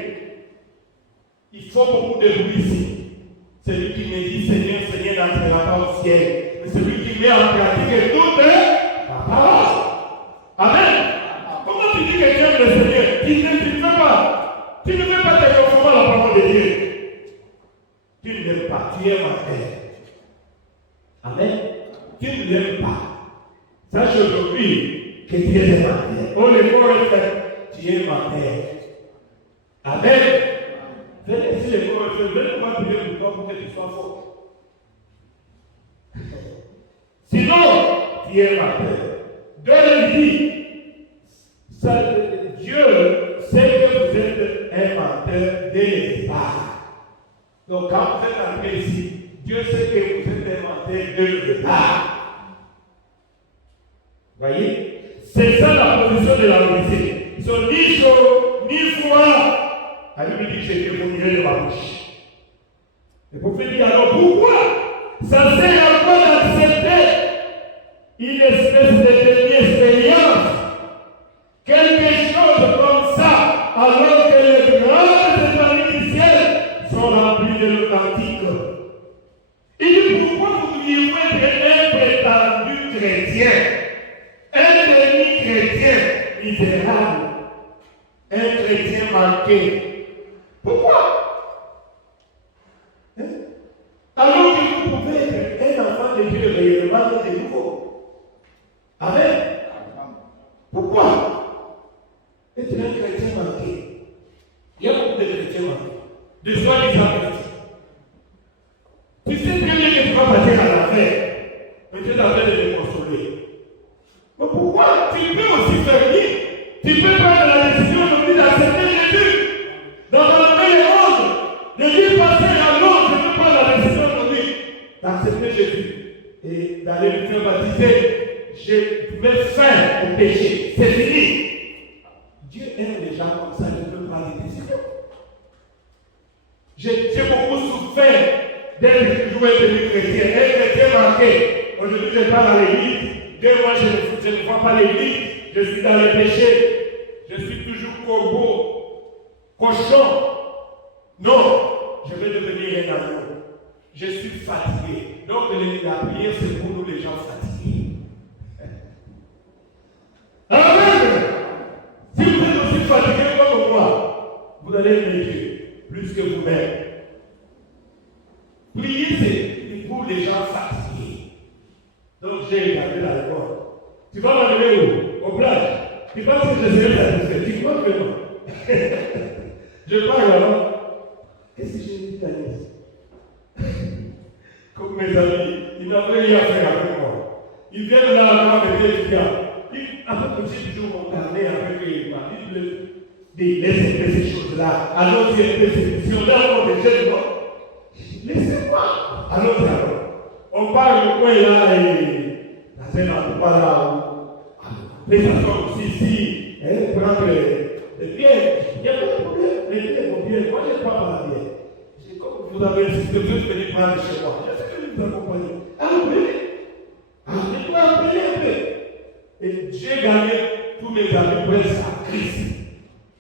Il faut beaucoup de bruit ici. Celui qui me dit Seigneur, Seigneur n'entrera pas au ciel. Mais celui qui met en pratique toute la parole. Amen. Comment tu dis que tu aimes le Seigneur? Tu ne fais pas. Tu ne fais pas te conformer à la parole de Dieu. Tu ne l'aimes pas. Tu aimes en terre. Amen. Tu ne l'aimes pas. Sache aujourd'hui que tu es un menteur. Oh, les mots reflètent, tu es menteur. Amen. Venez ici, les mots reflètent. Venez-moi prier pour toi pour que tu sois fort. Sinon, tu es menteur. Dieu dit, Dieu sait que vous êtes un menteur dès Donc, quand vous êtes entré ici, Dieu sait que vous êtes inventé dès le départ. Voyez? C'est ça la position de la Odyssée. Ils sont ni chaud, ni froid. La Bible dit que j'ai démonié de ma bouche. Le prophète dit alors pourquoi? Ça sert à quoi d'accepter une espèce de demi-expérience? Quelque chose comme ça, alors que les grandes étoiles du ciel sont remplies de l'authentique. Il dit pourquoi vous devriez être un prétendu chrétien, un demi-chrétien misérable, un chrétien manqué? Pourquoi? Alors que vous pouvez être un enfant de Dieu réellement de nouveau. Amen. Pourquoi? Être un chrétien manqué. Il y a beaucoup de chrétiens manqués. De soi-disant chrétiens. Tu sais très bien que tu vas partir à l'enfer. Mais tu es en train de te consoler. Mais pourquoi? Tu peux aussi faire mieux. Tu peux prendre la décision aujourd'hui d'accepter Jésus. D'abandonner les autres. De lui passer à l'autre. Tu peux prendre la décision aujourd'hui d'accepter Jésus. Et d'aller lui faire baptiser. Je mets fin au péché. C'est fini. Dieu aime les gens comme ça, je peux prendre des décisions. J'ai beaucoup souffert d'être toujours devenu chrétien. Un chrétien manqué. Aujourd'hui, je parle à l'église. 2 mois, je ne vois pas l'église. Je suis dans les péchés. Je suis toujours corbeau, cochon. Non, je vais devenir un agneau. Je suis fatigué. Donc, la prière, c'est pour nous, les gens fatigués. Amen. Si vous êtes aussi fatigué comme moi, vous allez aimer Dieu plus que vous-même. Prier, c'est pour les gens fatigués. Donc, j'ai regardé la réponse. Tu vas m'amener où? Au plage. Tu penses que je serai satisfait? Tu crois que non? Je parle alors. Qu'est-ce que j'ai dit à Nice? Comme mes amis, ils n'avaient rien à faire avec moi. Ils viennent là avec des étudiants. Après que j'ai toujours mon carnet avec ma Bible, laissez ces choses-là. Alors, si elle fait si on a encore des jeunes, non? Laissez-moi. Alors, on parle de quoi là et la scène en tout cas là. Les personnes aussi ici, prendre les biens. Il n'y a pas de problème. Les biens vont bien. Moi, je n'ai pas mal bien. Comme vous avez insisté, vous venez prendre chez moi. Je sais que vous accompagnez. Alors, venez. Vous appelez un peu. Et j'ai gagné tous mes amis presque à Christ.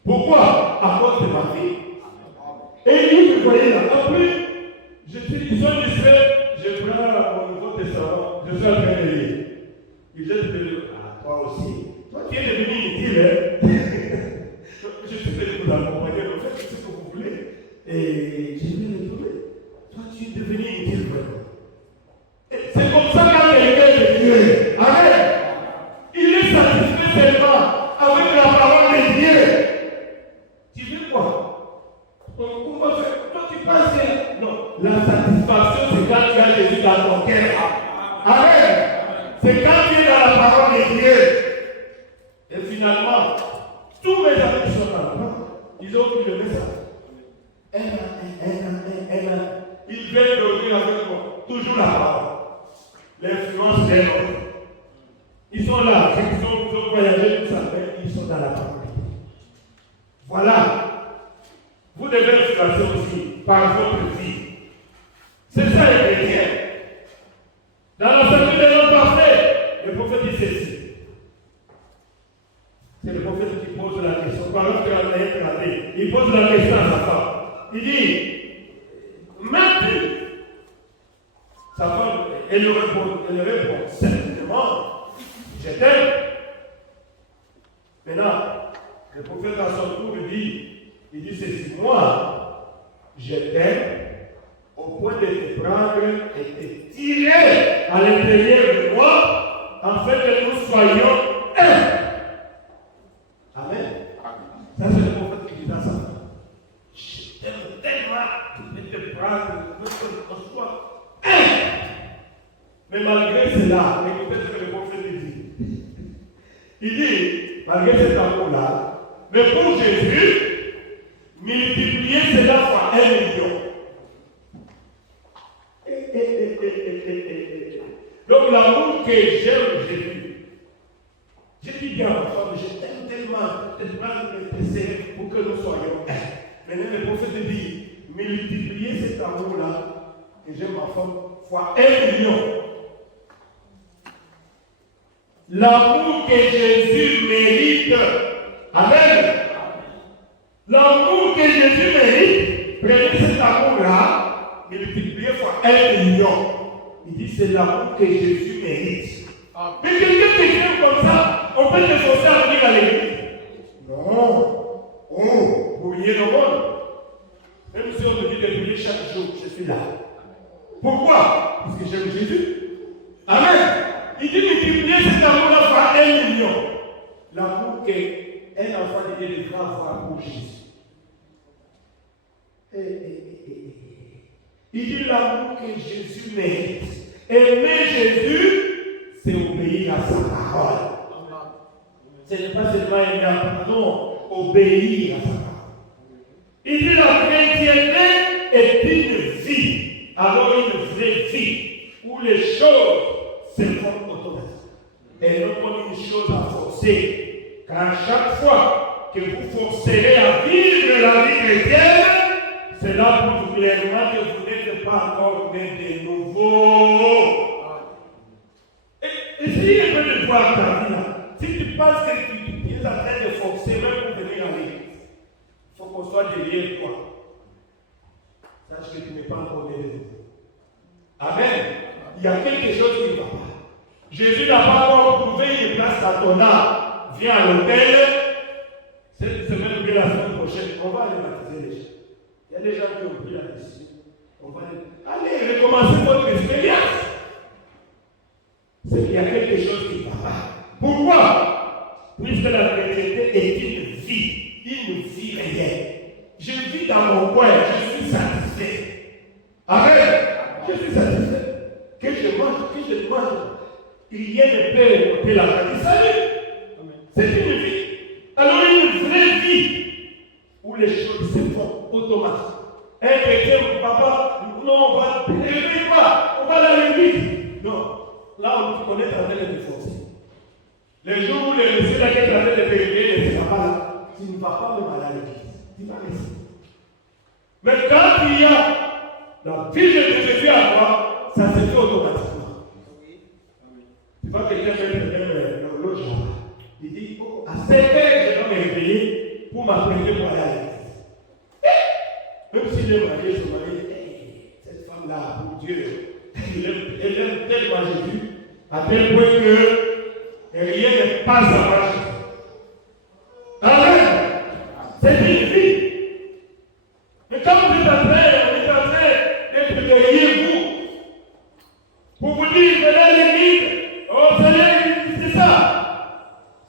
Pourquoi? À cause de ma vie. Et vous voyez là, après, je suis distraits, je prends mon Nouveau Testament, je suis en train de lire. Et j'ai dit, toi aussi. Toi qui es devenu inutile, hein? Je suis venu vous accompagner, vous faites ce que vous voulez. Et je vais le trouver. Toi tu es devenu inutile, vraiment. C'est comme ça quand quelqu'un est Dieu. Amen. Il est satisfait seulement avec la parole de Dieu. Tu veux quoi? Comment faire? Toi, tu penses que non. La satisfaction, c'est quand tu as Jésus dans ton cœur. Amen. C'est quand tu es dans la parole de Dieu. Et finalement, tous mes amis qui sont là, ils ont pris le message. Ils viennent dormir avec moi. Toujours la parole. L'influence des autres. Ils sont là, ils ont voyagé tout ça, mais ils sont dans la parole. Voilà. Vous devez être placé aussi par votre vie. C'est ça les chrétiens. Dans la famille de l'homme parfait, le prophète dit ceci. C'est le prophète qui pose la question. Pendant que la il pose la question à sa femme. Il dit, m'aimes-tu? Sa femme, elle lui répond, certainement. Je t'aime. Maintenant, le prophète à son tour il dit ceci, moi, je t'aime au point de te prendre et te tirer à l'intérieur de moi, afin que nous soyons un. Amen. Ça, c'est le prophète qui dit à ça. Je t'aime tellement, je vais te prendre, je veux qu'on soit un. Mais malgré cela, écoutez ce que le prophète dit. Il dit, malgré cet amour-là, mais pour Jésus, multiplier cela fois 1 million. Donc l'amour que j'aime Jésus. Je dis bien à ma femme, je t'aime tellement de serrer pour que nous soyons un. Maintenant le prophète dit, multiplier cet amour-là, que j'aime ma femme, fois 1 million. L'amour que Jésus mérite. Amen. L'amour que Jésus mérite, prenez cet amour-là, multipliez fois 1 million. Il dit c'est l'amour que Jésus mérite. Mais quelqu'un t'écrit comme ça, on peut te forcer à venir à l'église. Non. Oh, vous priez le monde. Même si on me dit de prier chaque jour, je suis là. Pourquoi? Parce que j'aime Jésus. Amen. Il dit multiplier cet amour-là fois 1 million. L'amour qu'un enfant de Dieu devra avoir pour Jésus. Il dit l'amour que Jésus mérite. Aimer Jésus, c'est obéir à sa parole. Ce n'est pas seulement aimer à pardon, obéir à sa parole. Il dit la chrétienté est une vie, alors une vraie vie, où les choses se font automatiquement. Et non comme une chose à forcer. Car chaque fois que vous forcerez à vivre la vie chrétienne, c'est là pour clairement que vous n'êtes pas encore né de nouveau. Essayez un peu de voir ta vie là. Si tu penses que tu es en train de forcer même pour venir à l'église, il faut qu'on soit derrière toi. Sache que tu n'es pas encore né de nouveau. Amen. Il y a quelque chose qui ne va pas. Jésus n'a pas encore trouvé une place à ton âme. Viens à l'hôtel. Cette semaine ou bien la semaine prochaine, on va aller baptiser les gens. Il y a des gens qui ont pris la décision. On va aller. Allez, recommencez votre expérience. C'est qu'il y a quelque chose qui ne va pas. Pourquoi? Puisque la chrétienté est une vie réelle. Je vis dans mon coin, je suis satisfait. Amen. Je suis satisfait. Que je mange, rien ne peut ôter la joie du salut. C'est une vie. Alors une vraie vie où les choses se font automatiquement. Un chrétien, papa, non, on va élever quoi? On va aller à l'église. Non. Là, on est en train de forcer. Les jours où les messieurs là qui est en train de périr, ne sera pas là. Tu ne vas pas me aller à l'église. Tu vas rester. Mais quand il y a la vie de Jésus à toi, ça se fait automatiquement. Tu vois quelqu'un fait l'horloge. Il dit, oh, à 7 heures, je dois me réveiller pour m'apprêter pour aller à l'église. Même s'il est marié, son mari, cette femme-là, pour Dieu, elle aime tellement Jésus, à tel point que rien ne passe à marcher. Amen. C'est une vie. Mais quand on est en train d'être derrière vous, pour vous dire, venez à l'église, oh Seigneur, c'est ça.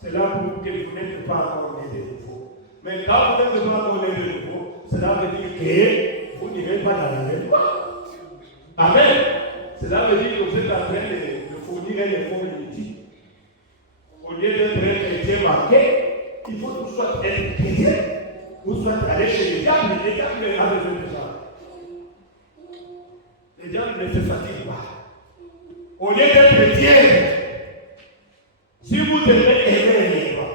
C'est là pour que vous n'êtes pas encore né de nouveau. Mais quand vous n'êtes pas encore né de nouveau, cela veut dire que vous n'irez pas dans la même voie. Amen. Cela veut dire que vous êtes en train de fournir un effort inutile. Au lieu d'être un chrétien marqué, il faut que vous soyez un chrétien. Vous soyez allé chez les diables, les diables ont besoin de ça. Les diables ne se fatiguent pas. Au lieu d'être chrétien, si vous devez aimer les gens,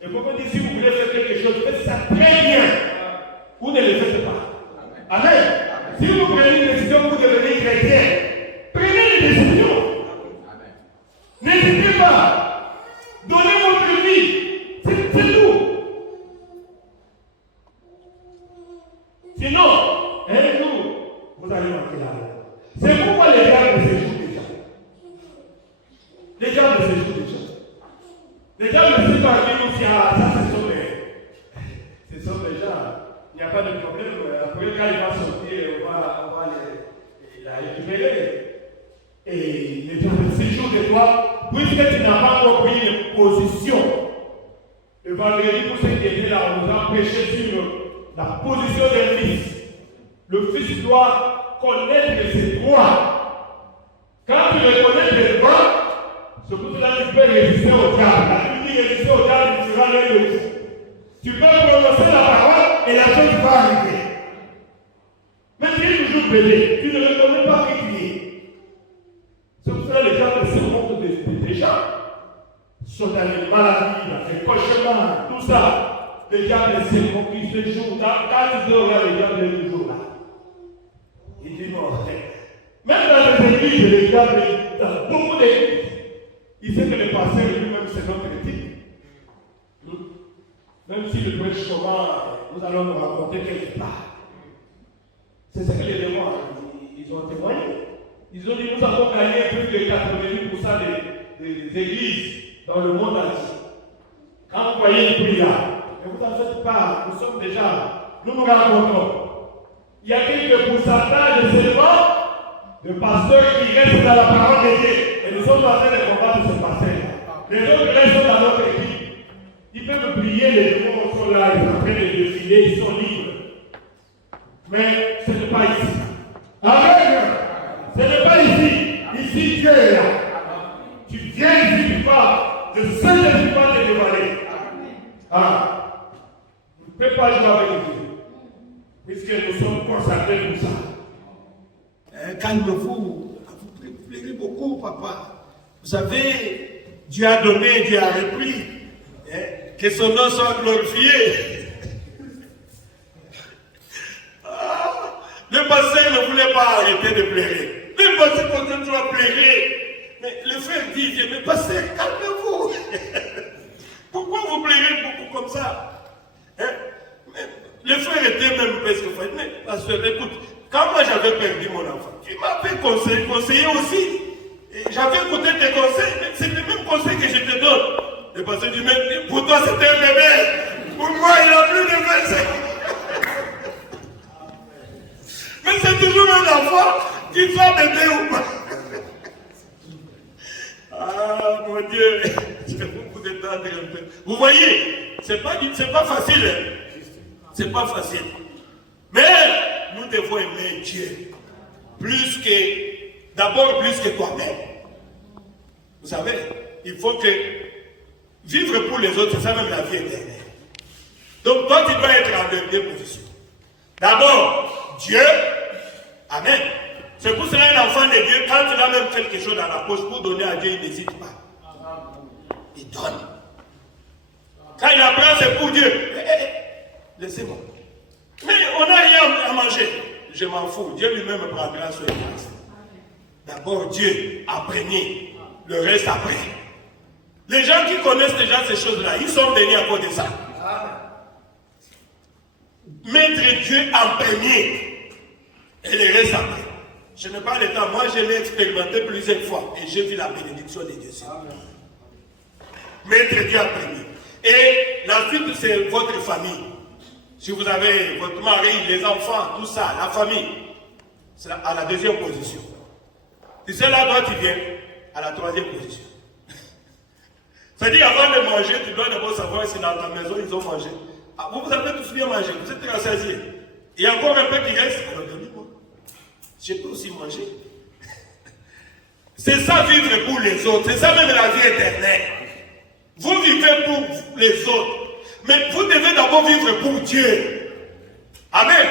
et pourquoi dire si vous voulez faire quelque chose, faites ça très bien. Vous ne le faites pas. Amen. Si vous prenez une décision pour devenir chrétien, prenez une décision. N'hésitez pas. Donnez votre vie. C'est tout. Sinon, un jour, vous allez manquer la vie. C'est pourquoi les diables séjournent déjà. Les diables séjournent déjà. Les diables ne sont pas venus aussi à ça, ce sont des gens. Il n'y a pas de problème. Après, quand il va sortir, on va la récupérer. Et les diables séjournent de toi, puisque tu n'as pas encore pris une position. Le vendredi, pour ceux qui étaient là, on nous a prêché sur la position d'un fils. Le fils doit connaître ses droits. Quand tu reconnais tes droits, c'est pour cela que tu peux résister au diable. La Bible dit résister au diable, tu seras l'un de vous. Tu peux prononcer la parole et la chose va arriver. Mais tu es toujours bébé, tu ne reconnais pas qui tu es. C'est pour cela que les diables méchants. Ils sont dans les maladies, dans les cauchemars, tout ça. Le diable s'est conquis ce jour. Quand tu dors là, le diable est toujours là. Il dit non. Même dans les églises, le diable, dans beaucoup d'églises, il sait que le pasteur lui-même, c'est notre éthique. Même si le prêche comment, nous allons nous raconter quelque part. C'est ce que les démons, ils ont témoigné. Ils ont dit, nous avons gagné plus de 88% des églises dans le monde entier. Quand vous voyez une prière, ne vous en faites pas, nous sommes déjà, nous nous rencontrons. Il y a quelques pourcentages seulement de pasteurs qui restent dans la parole de Dieu. Et nous sommes en train de combattre ce pasteur. Les autres restent dans notre équipe. Ils peuvent prier, les démons sont là, ils sont en train de défiler, ils sont libres. Mais ce n'est pas ici. Amen. Ce n'est pas ici. Ici, Dieu est là. Tu viens ici, tu vas. Le Saint-Esprit va te dévoiler. Ah. Tu ne peux pas jouer avec Dieu. Puisque nous sommes consacrés pour ça. Calmez-vous. Vous pleurez beaucoup, papa. Vous savez, Dieu a donné, Dieu a repris. Que son nom soit glorifié. Le pasteur ne voulait pas arrêter de pleurer. Le pasteur continue à pleurer. Mais le frère dit, mais pasteur, calmez-vous. Pourquoi vous pleurez beaucoup comme ça? Le frère était même presque fait. Mais pasteur, écoute, quand moi j'avais perdu mon enfant, tu m'avais conseillé aussi. J'avais écouté tes conseils, mais c'est le même conseil que je te donne. Le pasteur dit, mais pour toi c'était un bébé. Pour moi il a plus de 25. Mais c'est toujours un enfant, qu'il soit bébé ou pas. Ah mon Dieu, je vais vous détendre un peu. Vous voyez, c'est pas facile. C'est pas facile. Mais nous devons aimer Dieu. D'abord plus que toi-même. Vous savez, il faut que vivre pour les autres, c'est ça même la vie éternelle. Donc toi, tu dois être en deux positions. D'abord, Dieu. Amen. C'est pour cela un enfant de Dieu, quand il a même quelque chose dans la poche pour donner à Dieu, il n'hésite pas. Il donne. Quand il apprend, c'est pour Dieu. Laissez-moi. Mais on n'a rien à manger. Je m'en fous. Dieu lui-même prendra sur les places. D'abord, Dieu a premier. Le reste après. Les gens qui connaissent déjà ces choses-là, ils sont bénis à cause de ça. Mettre Dieu en premier. Et le reste après. Je n'ai pas le temps. Moi, je l'ai expérimenté plusieurs fois. Et j'ai vu la bénédiction de Dieu. Mettre Dieu en premier. Et la suite, c'est votre famille. Si vous avez votre mari, les enfants, tout ça, la famille, c'est à la deuxième position. Si c'est là toi tu viens, à la troisième position. C'est-à-dire, avant de manger, tu dois d'abord savoir si dans ta maison ils ont mangé. Ah, vous avez tous bien mangé, vous êtes rassasiés. Il y a encore un peu qui reste, alors donnez-moi. Je peux aussi manger. C'est ça vivre pour les autres, c'est ça même la vie éternelle. Vous vivez pour les autres. Mais vous devez d'abord vivre pour Dieu. Amen.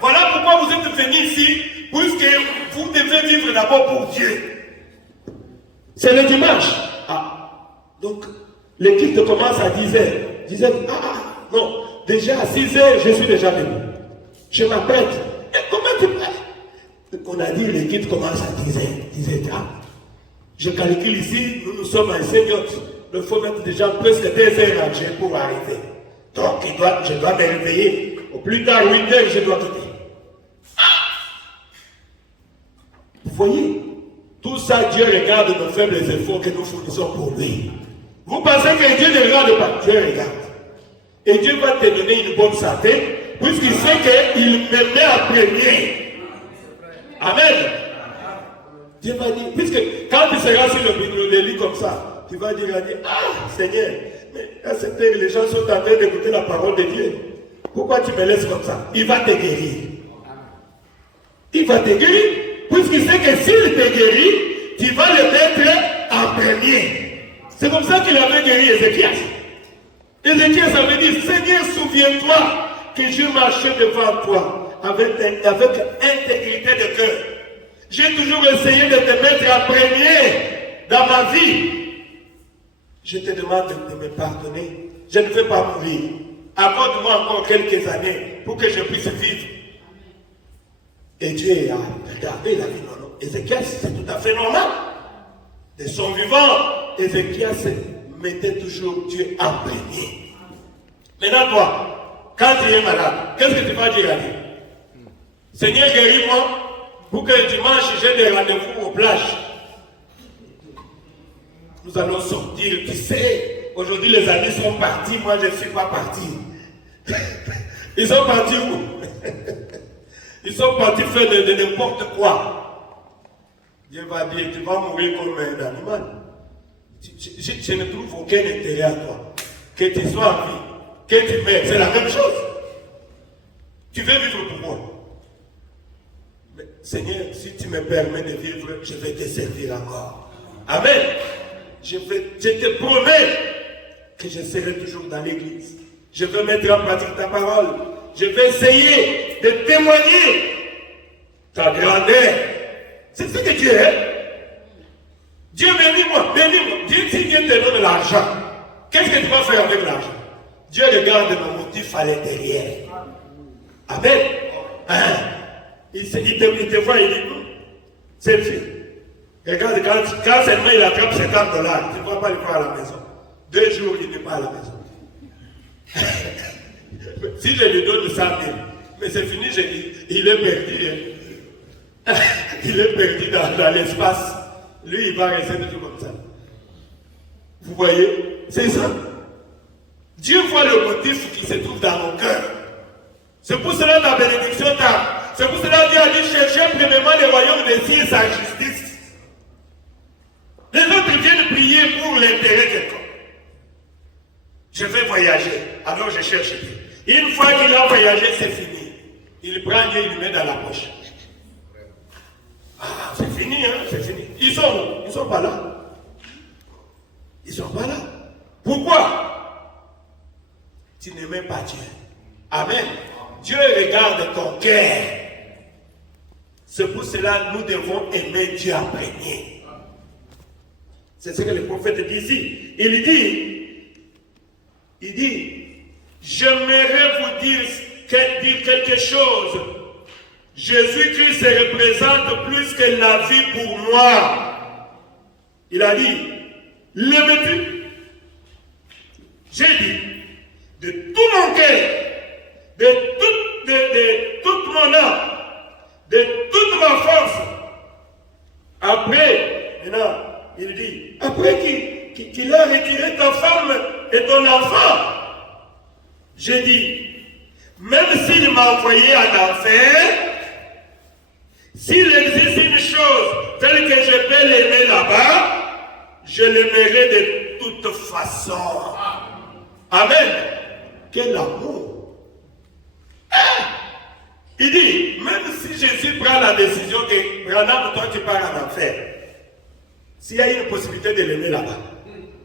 Voilà pourquoi vous êtes venus ici, puisque vous devez vivre d'abord pour Dieu. C'est le dimanche. Ah. Donc, le culte commence à 10h. 10h, non. Déjà à 6h, je suis déjà venu. Je m'apprête. Et comment tu fais? On a dit le culte commence à 10h. 10h. Je calcule ici, nous sommes à Seigneur. Il faut mettre déjà presque 2 heures à Dieu pour arriver. Donc, je dois me réveiller. Au plus tard, 8 heures, je dois quitter. Vous voyez, tout ça, Dieu regarde nos faibles efforts que nous fournissons pour lui. Vous pensez que Dieu ne regarde pas? Dieu regarde. Et Dieu va te donner une bonne santé, puisqu'il sait qu'il me met en premier. Amen. Dieu va dire, puisque quand tu seras sur le lit comme ça, tu vas dire à Dieu, Seigneur, mais à cette heure, les gens sont en train d'écouter la parole de Dieu. Pourquoi tu me laisses comme ça? Il va te guérir. Il va te guérir, puisqu'il sait que s'il te guérit, tu vas le mettre en premier. C'est comme ça qu'il avait guéri Ézéchias. Ézéchias avait dit, Seigneur, souviens-toi que je marchais devant toi avec intégrité de cœur. J'ai toujours essayé de te mettre en premier dans ma vie. je te demande de me pardonner. Je ne veux pas mourir. Accorde-moi encore quelques années pour que je puisse vivre. Et Dieu a regardé la vie. Non, Ézéchias, c'est tout à fait normal. De son vivant, Ézéchias mettait toujours Dieu imprégné. Maintenant, toi, quand tu es malade, qu'est-ce que tu vas dire à Dieu? Seigneur, guéris-moi pour que dimanche j'ai des rendez-vous aux plages. Nous allons sortir, tu sais. Aujourd'hui, les amis sont partis, moi je ne suis pas parti. Ils sont partis où? Ils sont partis faire de n'importe quoi. Dieu va dire, tu vas mourir comme un animal. Je ne trouve aucun intérêt à toi. Que tu sois en vie, que tu meurs, c'est la même chose. Tu veux vivre pour moi. Mais, Seigneur, si tu me permets de vivre, je vais te servir encore. Amen. Je te promets que je serai toujours dans l'église. Je veux mettre en pratique ta parole. Je vais essayer de témoigner ta grandeur. C'est ce que Dieu est. Dieu bénis-moi, bénis-moi. Dieu, si Dieu te donne l'argent, qu'est-ce que tu vas faire avec l'argent? Dieu regarde nos motifs à l'intérieur. Amen. Hein? Il te voit, il dit, celle-ci. Regarde, quand seulement il attrape $50, tu ne vas pas le faire à la maison. 2 jours, il n'est pas à la maison. Si je lui donne 100 000, mais c'est fini, il est perdu. Il est perdu dans l'espace. Lui, il va rester toujours comme ça. Vous voyez? C'est ça. Dieu voit le motif qui se trouve dans nos cœurs. C'est pour cela la bénédiction t'a. C'est pour cela Dieu a dit chercher premièrement le royaume des cieux et sa justice. Les autres viennent prier pour l'intérêt de quelqu'un. Je vais voyager, alors je cherche Dieu. Une fois qu'il a voyagé, c'est fini. Il prend Dieu et il le met dans la poche. Ah, c'est fini, hein, c'est fini. Ils sont où? Ils ne sont pas là. Ils ne sont pas là. Pourquoi? Tu n'aimes pas Dieu. Amen. Dieu regarde ton cœur. C'est pour cela que nous devons aimer Dieu en premier. C'est ce que le prophète dit ici. Il dit, j'aimerais vous dire quelque chose. Jésus-Christ se représente plus que la vie pour moi. Il a dit, l'aimes-tu? J'ai dit, de tout mon cœur, de toute mon âme, de toute ma force. Après, maintenant, il dit, après qu'il a retiré ta femme et ton enfant, j'ai dit, même s'il m'a envoyé en enfer, s'il existe une chose telle que je peux l'aimer là-bas, je l'aimerai de toute façon. Amen. Quel amour. Il dit, même si Jésus prend la décision que, Branham, toi tu pars en enfer, s'il y a une possibilité de l'aimer là-bas,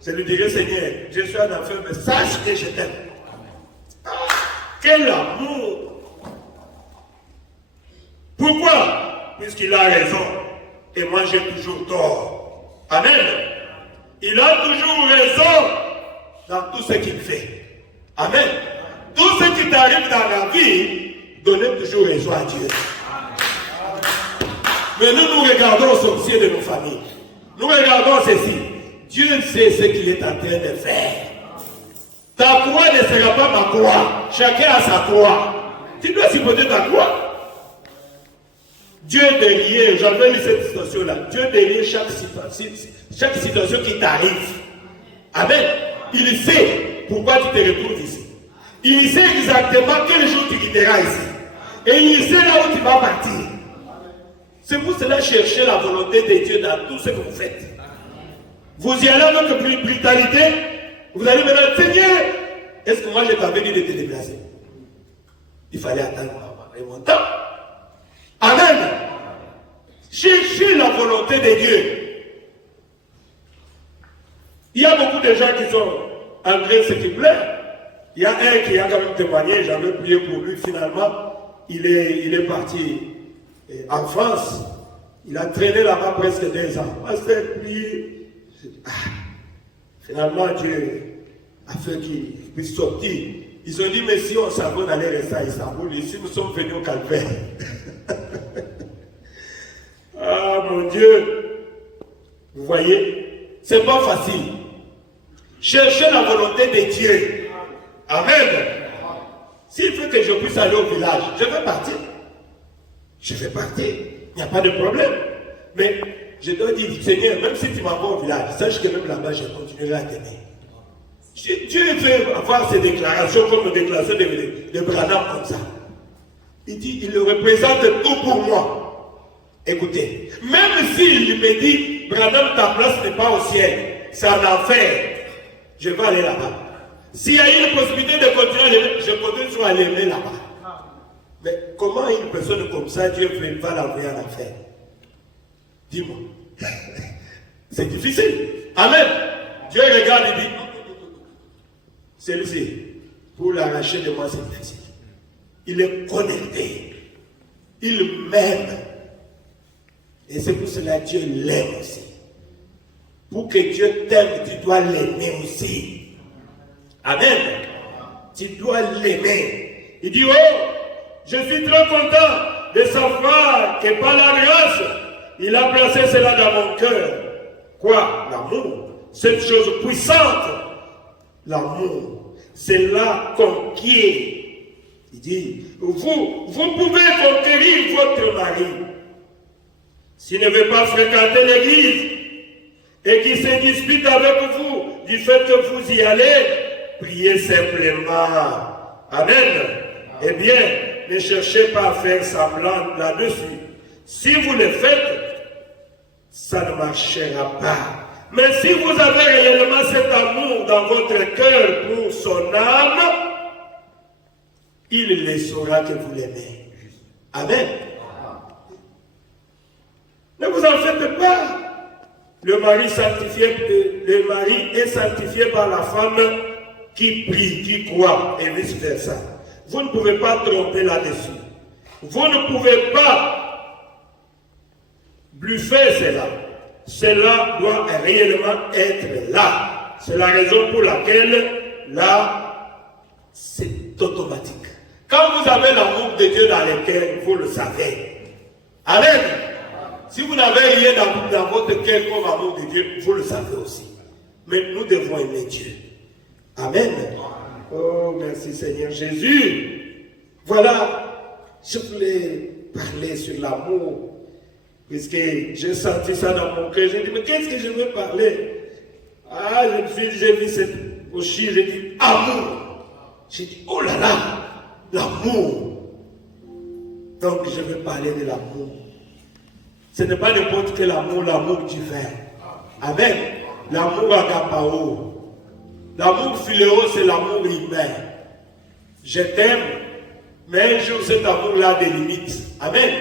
je lui dirai, Seigneur, je suis en enfer, mais sache que je t'aime. Quel amour. Pourquoi? Puisqu'il a raison. Et moi j'ai toujours tort. Amen. Il a toujours raison dans tout ce qu'il fait. Amen. Tout ce qui t'arrive dans la vie, donnez toujours raison à Dieu. Mais nous regardons aux sorciers de nos familles. Nous regardons ceci. Dieu sait ce qu'il est en train de faire. Ta croix ne sera pas ma croix. Chacun a sa croix. Tu dois supporter ta croix. Dieu derrière, j'avais lu cette situation-là. Dieu derrière chaque situation qui t'arrive. Amen. Il sait pourquoi tu te retrouves ici. Il sait exactement quel jour tu quitteras ici. Et il sait là où tu vas partir. C'est pour cela chercher la volonté de Dieu dans tout ce que vous faites. Vous y allez avec brutalité. Vous allez me dire, Seigneur, est-ce que moi je t'avais dit de te déplacer? Il fallait attendre mon temps. Amen. Cherchez la volonté de Dieu. Il y a beaucoup de gens qui sont en train de se plaire. Il y a un qui a quand même témoigné, j'avais prié pour lui, finalement, il est parti en France. Il a traîné là-bas presque 2 ans. Pasteur, prié. Finalement, Dieu a fait qu'ils puissent sortir. Ils ont dit, mais si on savait, on allait rester à Istanbul. Ici, nous sommes venus au calvaire. Ah, mon Dieu. Vous voyez, c'est pas facile. Cherchez la volonté de Dieu. Amen. S'il faut que je puisse aller au village, je vais partir. Je vais partir. Il n'y a pas de problème. Mais je dois dire, Seigneur, même si tu m'envoies au village, sache que même là-bas, je continuerai à t'aimer. Dieu veut avoir ces déclarations comme une déclaration de Branham comme ça. Il dit, il représente tout pour moi. Écoutez, même s'il me dit, Branham, ta place n'est pas au ciel, c'est en enfer, je vais aller là-bas. S'il y a une possibilité de continuer à l'aimer, je continue à l'aimer là-bas. Mais comment une personne comme ça, Dieu va l'envoyer en enfer? Dis-moi. C'est difficile. Amen. Dieu regarde et dit, celui-ci, pour l'arracher de moi, c'est difficile. Il est connecté. Il m'aime. Et c'est pour cela que Dieu l'aime aussi. Pour que Dieu t'aime, tu dois l'aimer aussi. Amen. Tu dois l'aimer. Il dit, oh, je suis très content de savoir que par la grâce, il a placé cela dans mon cœur. Quoi? L'amour. Cette chose puissante. L'amour. C'est là conquiert. Il dit, vous pouvez conquérir votre mari. S'il ne veut pas fréquenter l'église et qu'il se dispute avec vous du fait que vous y allez, priez simplement. Amen. Eh bien, ne cherchez pas à faire semblant là-dessus. Si vous le faites, ça ne marchera pas. Mais si vous avez réellement cet amour dans votre cœur pour son âme, il le saura que vous l'aimez. Amen. Ne vous en faites pas. Le mari est sanctifié par la femme qui prie, qui croit, et vice-versa. Vous ne pouvez pas tromper là-dessus. Vous ne pouvez pas bluffer cela. Cela doit réellement être là. C'est la raison pour laquelle là, c'est automatique. Quand vous avez l'amour de Dieu dans le cœur, vous le savez. Amen. Si vous n'avez rien dans votre cœur comme amour de Dieu, vous le savez aussi. Mais nous devons aimer Dieu. Amen. Oh, merci Seigneur Jésus. Voilà, je voulais parler sur l'amour. Puisque j'ai senti ça dans mon cœur, j'ai dit, mais qu'est-ce que je veux parler? Ah, j'ai vu cette Oshi, j'ai dit, amour. J'ai dit, oh là là, l'amour. Donc je veux parler de l'amour. Ce n'est pas n'importe quel amour, l'amour divin. Amen. L'amour agapao. L'amour philéo, c'est l'amour humain. Je t'aime, mais un jour cet amour-là a des limites. Amen.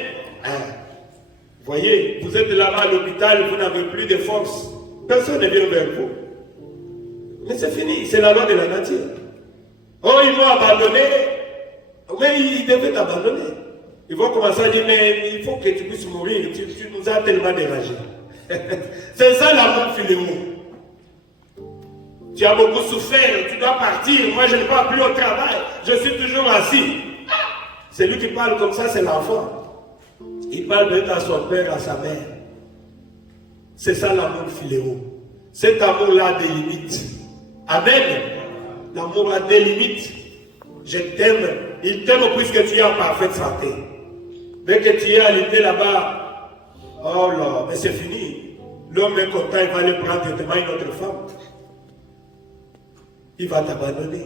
Vous voyez, vous êtes là-bas à l'hôpital, vous n'avez plus de force. Personne ne vient vers vous. Mais c'est fini, c'est la loi de la nature. Oh, ils m'ont abandonné. Mais ils devaient t'abandonner. Ils vont commencer à dire, mais il faut que tu puisses mourir, tu nous as tellement dérangés. C'est ça l'amour philéo. Tu as beaucoup souffert, tu dois partir, moi je ne pars plus au travail, je suis toujours assis. Celui qui parle comme ça, c'est l'enfant. Il parle peut-être à son père, à sa mère. C'est ça l'amour philéo. Cet amour-là a des limites. Amen. L'amour a des limites. Je t'aime. Il t'aime puisque tu es en parfaite santé. Dès que tu es alité là-bas, oh là, mais c'est fini. L'homme est content, il va aller prendre directement une autre femme. Il va t'abandonner.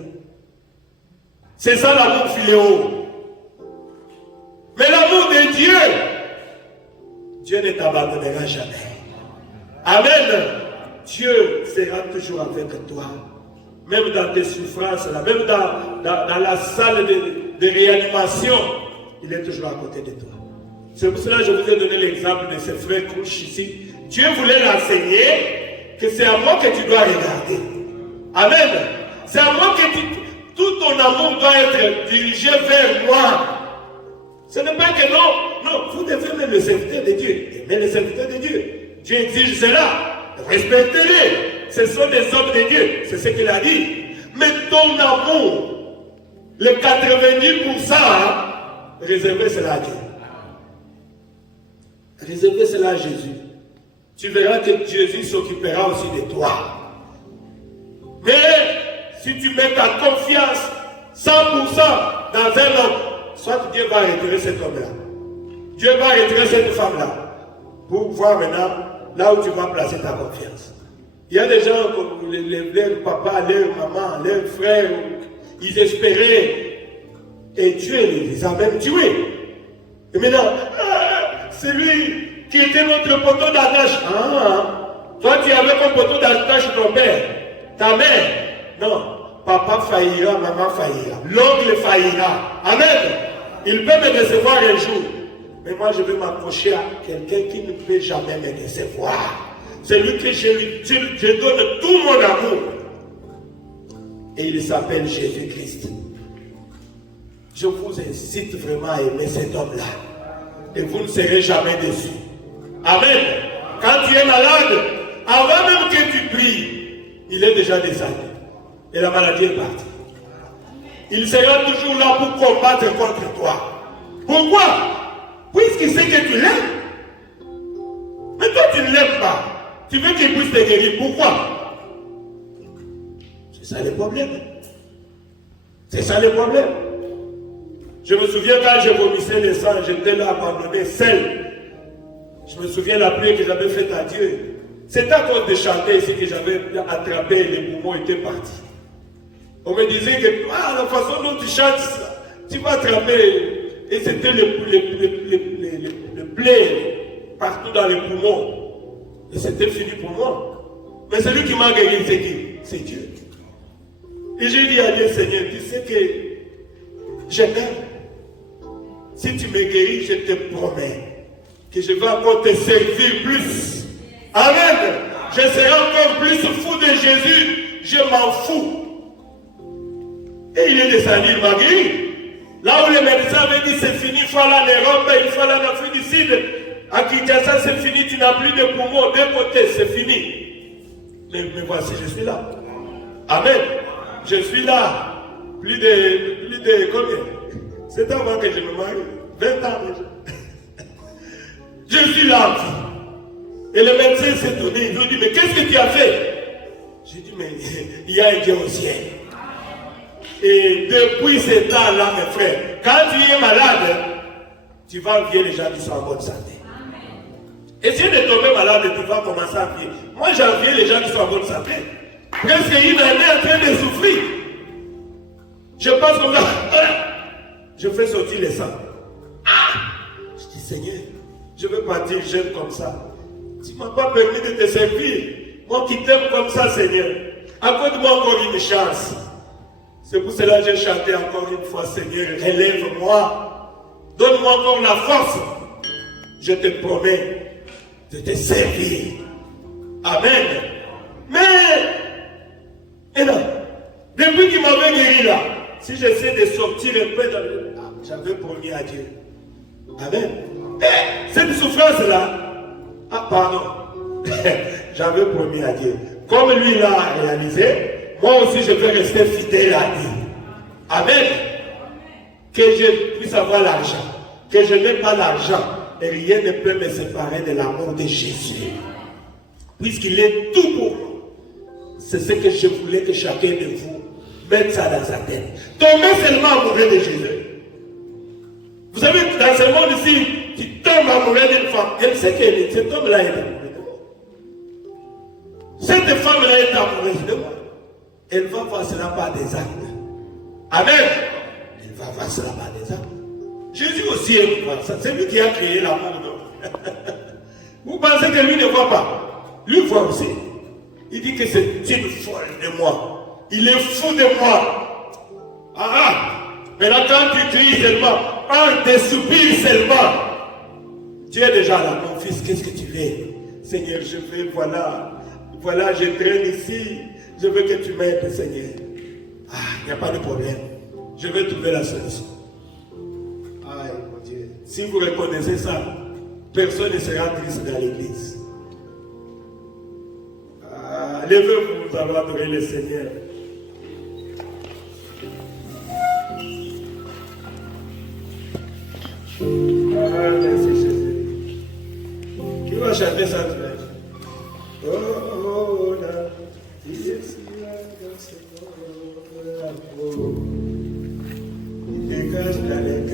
C'est ça l'amour philéo. Mais l'amour de Dieu, Dieu ne t'abandonnera jamais. Amen. Dieu sera toujours avec toi. Même dans tes souffrances, là, même dans la salle de réanimation, il est toujours à côté de toi. C'est pour cela que je vous ai donné l'exemple de ce frère Krouch ici. Dieu voulait l'enseigner que c'est à moi que tu dois regarder. Amen. C'est à moi que tout ton amour doit être dirigé vers moi. Ce n'est pas que non, vous devez aimer le serviteur de Dieu. Aimer le serviteur de Dieu. Dieu exige cela. Respectez-les. ce sont des hommes de Dieu. C'est ce qu'il a dit. Mais ton amour, le 90%, réservez cela à Dieu. Réservez cela à Jésus. Tu verras que Jésus s'occupera aussi de toi. Mais si tu mets ta confiance 100% dans un homme, soit Dieu va retirer cet homme-là. Dieu va retirer cette femme-là. Pour voir maintenant là où tu vas placer ta confiance. Il y a des gens comme leurs papas, leurs mamans, leurs frères, ils espéraient et Dieu les a même tués. Et maintenant, c'est lui qui était notre poteau d'attache. Toi tu avais comme poteau d'attache ton père, ta mère. Non, papa faillira, maman faillira, l'oncle faillira. Amen. Il peut me décevoir un jour. Mais moi, je veux m'approcher à quelqu'un qui ne peut jamais me décevoir. C'est lui que je donne tout mon amour. Et il s'appelle Jésus-Christ. Je vous incite vraiment à aimer cet homme-là. Et vous ne serez jamais déçus. Amen. Quand tu es malade, avant même que tu pries, il est déjà décédé. Et la maladie est partie. Il sera toujours là pour combattre contre toi. Pourquoi? Puisqu'il sait que tu l'aimes. Mais toi, tu ne l'aimes pas. Tu veux qu'il puisse te guérir. Pourquoi? C'est ça le problème. C'est ça le problème. Je me souviens quand je vomissais le sang, j'étais là abandonné, seul. Je me souviens la prière que j'avais faite à Dieu. C'est à cause de chanter ici que j'avais attrapé, les poumons étaient partis. On me disait que la façon dont tu chantes, tu vas attraper. Et c'était le plaie partout dans les poumons. Et c'était fini pour moi. Mais celui qui m'a guéri, c'est qui? C'est Dieu. Et j'ai dit à Dieu, Seigneur, tu sais que je t'aime. Si tu me guéris, je te promets que je vais encore te servir plus. Amen. Je serai encore plus fou de Jésus. Je m'en fous. Et il est descendu, il m'a guéri. Là où les médecins avaient dit c'est fini, il faut aller en Europe, il faut aller en Afrique du Sud. À Kinshasa, c'est fini, tu n'as plus de poumons, d'un côté, c'est fini. Mais voici, je suis là. Amen. Je suis là. Plus de combien? C'est avant que je me marie. 20 ans déjà. Je suis là. Et le médecin s'est donné, il lui dit, mais qu'est-ce que tu as fait? J'ai dit, mais il y a un Dieu au ciel. Et depuis ce temps-là, mes frères, quand tu es malade, tu vas envier les gens qui sont en bonne santé. Essaye de tomber malade et tu vas commencer à envier. Moi, j'ai envié les gens qui sont en bonne santé. Presque une année en train de souffrir. Je passe comme ça. Je fais sortir les sangs. Je dis, Seigneur, je veux partir jeune comme ça. Tu ne m'as pas permis de te servir. Moi qui t'aime comme ça, Seigneur. Accorde-moi encore une chance. C'est pour cela que j'ai chanté encore une fois, Seigneur, relève-moi. Donne-moi encore la force. Je te promets de te servir. Amen. Mais, et là, depuis qu'il m'avait guéri là, si j'essaie de sortir un peu, j'avais promis à Dieu. Amen. Et cette souffrance-là, pardon, j'avais promis à Dieu. Comme lui l'a réalisé, moi aussi je vais rester fidèle à lui. Amen. Que je puisse avoir l'argent. Que je n'ai pas l'argent. Et rien ne peut me séparer de l'amour de Jésus. Puisqu'il est tout pour nous. C'est ce que je voulais que chacun de vous mette ça dans sa tête. Tombez seulement amoureux de Jésus. Vous savez, dans ce monde ici, tu tombes amoureux d'une femme. Elle sait que cet homme-là est amoureux de moi. Cette femme-là est amoureuse de moi. Elle va voir cela par des actes. Amen. Elle va voir cela par des actes. Jésus aussi aime voir ça. C'est lui qui a créé l'amour. Vous pensez que lui ne voit pas? Lui voit aussi. Il dit que c'est une folle de moi. Il est fou de moi. Mais là, quand tu cries seulement, par des soupirs seulement, tu es déjà là. Mon fils, qu'est-ce que tu veux? Seigneur, je veux, voilà, je traîne ici. Je veux que tu m'aides, Seigneur. Il n'y a pas de problème. Je vais trouver la solution. Mon Dieu. Si vous reconnaissez ça, personne ne sera triste dans l'église. Levez-vous, nous allons adorer le Seigneur. Ah, merci Jésus. Qui va chanter ça? Oh, oh, là, il est si là, dans ce monde. Il dégage la lettre.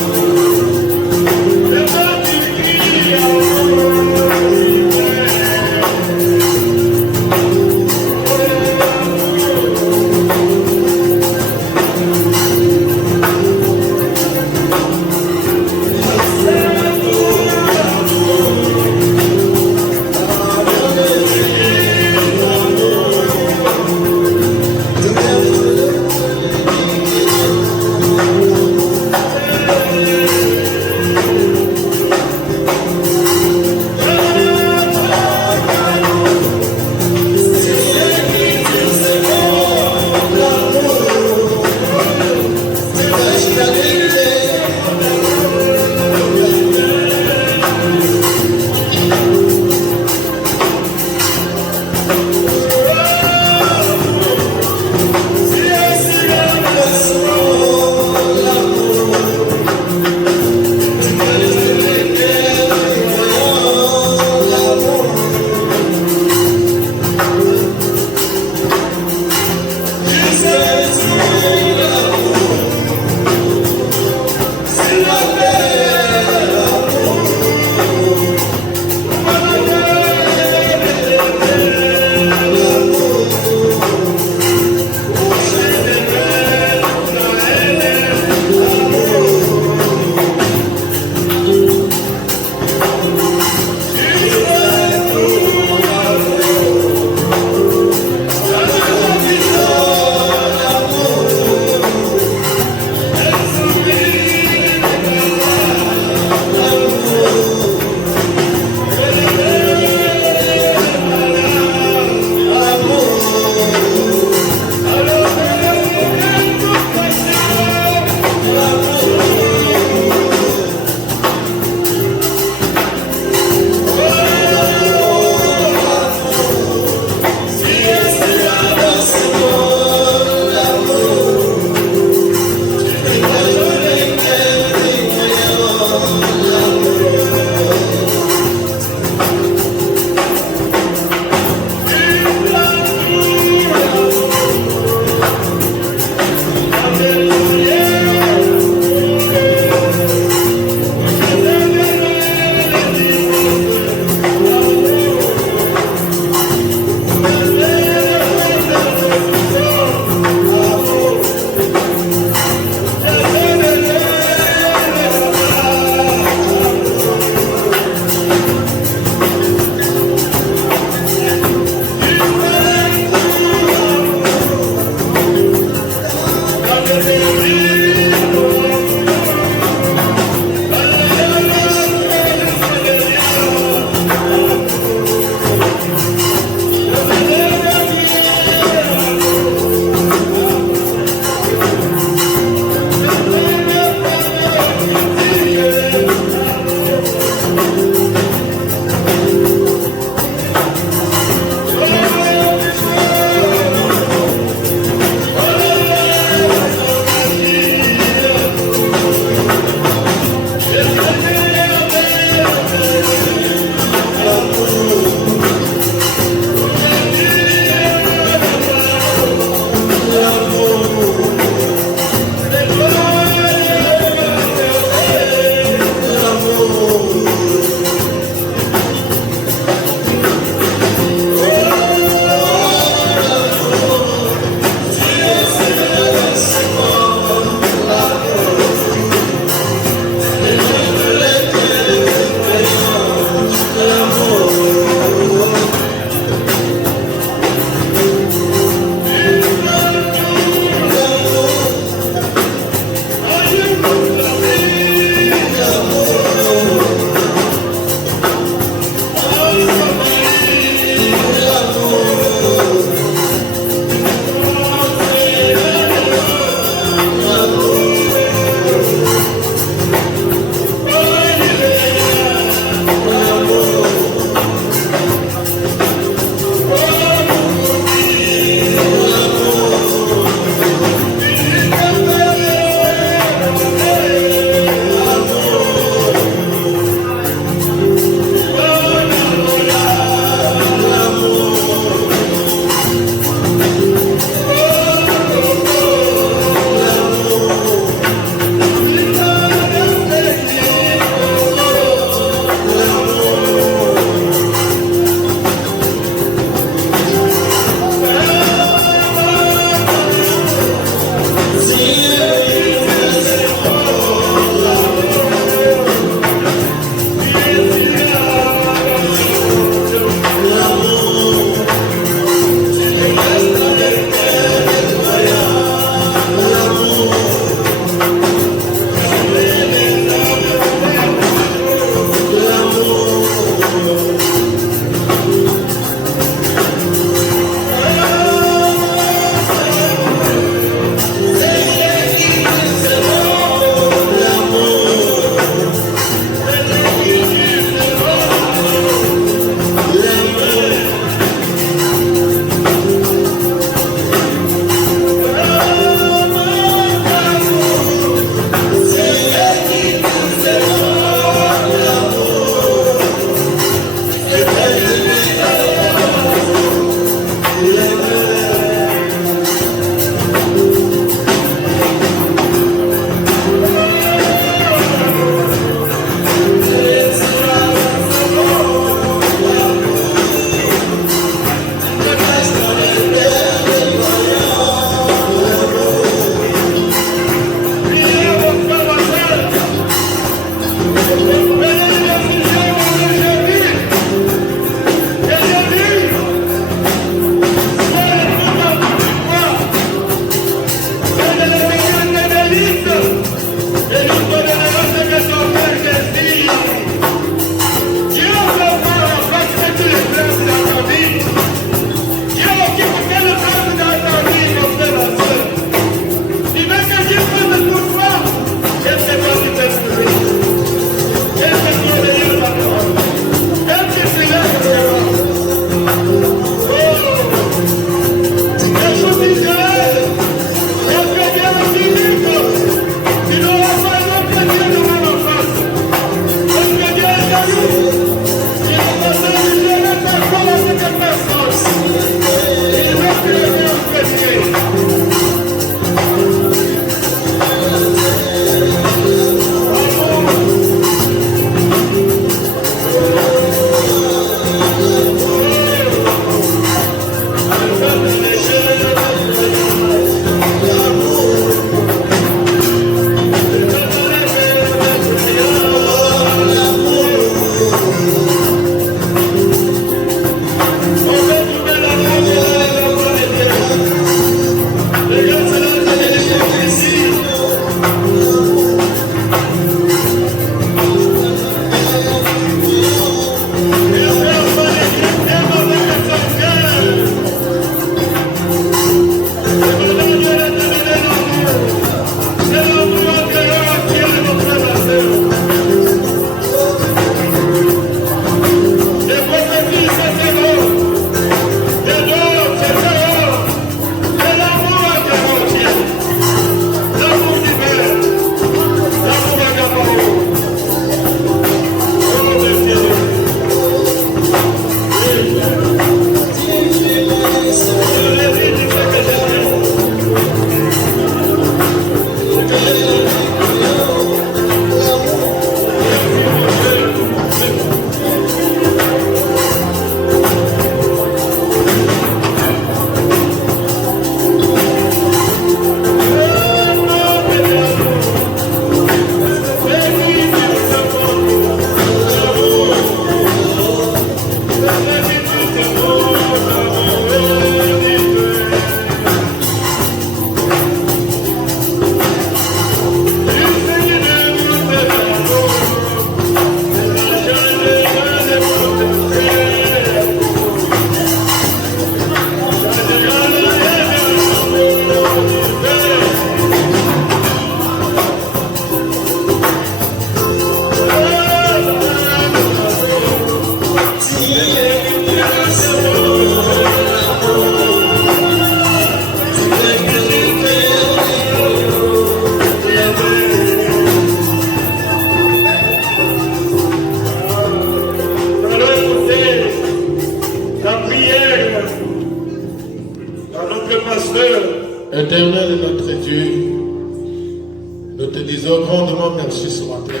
rendons grandement merci ce matin.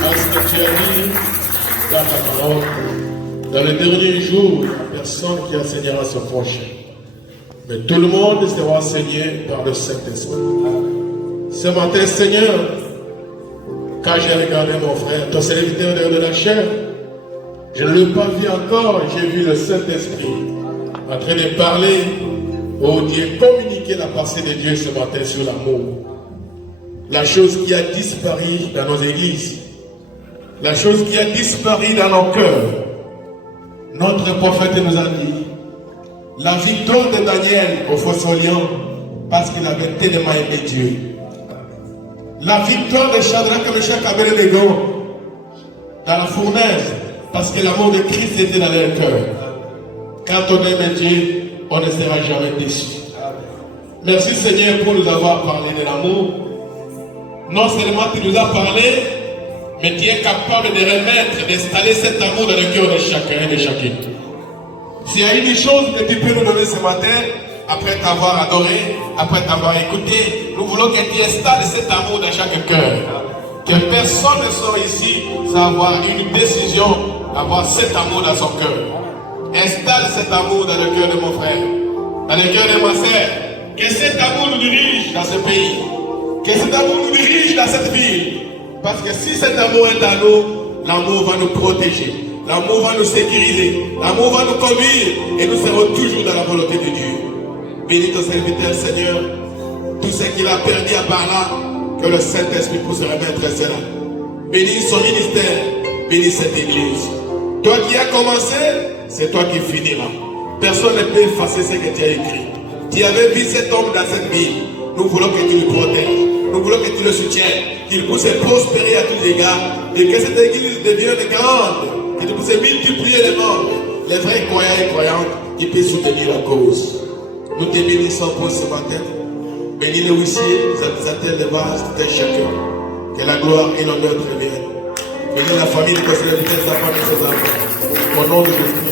Parce que tu as dit dans ta parole, dans les derniers jours, la personne qui enseignera son prochain. Mais tout le monde sera enseigné par le Saint-Esprit. Ce matin, Seigneur, quand j'ai regardé mon frère, ton serviteur de la chair, je ne l'ai pas vu encore, j'ai vu le Saint-Esprit en train de parler au Dieu, communiquer la pensée de Dieu ce matin sur l'amour. La chose qui a disparu dans nos églises, la chose qui a disparu dans nos cœurs. Notre prophète nous a dit la victoire de Daniel au fossé lion parce qu'il avait tellement aimé Dieu. La victoire de Shadrach, Meshach et Abednego dans la fournaise parce que l'amour de Christ était dans leur cœur. Quand on aime Dieu, on ne sera jamais déçu. Merci Seigneur pour nous avoir parlé de l'amour. Non seulement tu nous as parlé, mais tu es capable de remettre, d'installer cet amour dans le cœur de chacun et de chacune. S'il y a une chose que tu peux nous donner ce matin, après t'avoir adoré, après t'avoir écouté, nous voulons que tu installes cet amour dans chaque cœur. Que personne ne soit ici sans avoir une décision, avoir cet amour dans son cœur. Installe cet amour dans le cœur de mon frère, dans le cœur de ma sœur. Que cet amour nous dirige dans ce pays. Que cet amour nous dirige dans cette ville. Parce que si cet amour est à nous, l'amour va nous protéger. L'amour va nous sécuriser. L'amour va nous conduire. Et nous serons toujours dans la volonté de Dieu. Bénis ton serviteur, Seigneur. Tout ce qu'il a perdu à part là, que le Saint-Esprit puisse remettre cela. Bénis son ministère. Bénis cette église. Toi qui as commencé, c'est toi qui finiras. Personne ne peut effacer ce que tu as écrit. Tu avais vu cet homme dans cette ville. Nous voulons que tu le protèges. Nous voulons que tu le soutiennes. Qu'il puisse prospérer à tous les égards. Et que cette église devienne grande. Que tu puisses multiplier les membres. Les vrais croyants et croyantes qui puissent soutenir la cause. Nous te bénissons pour ce matin. Bénis les huissiers, les administrateurs, les vases, tout un chacun. Que la gloire et l'honneur te reviennent. Bénis la famille de ton serviteur, sa femme et ses enfants. Au nom de Jésus.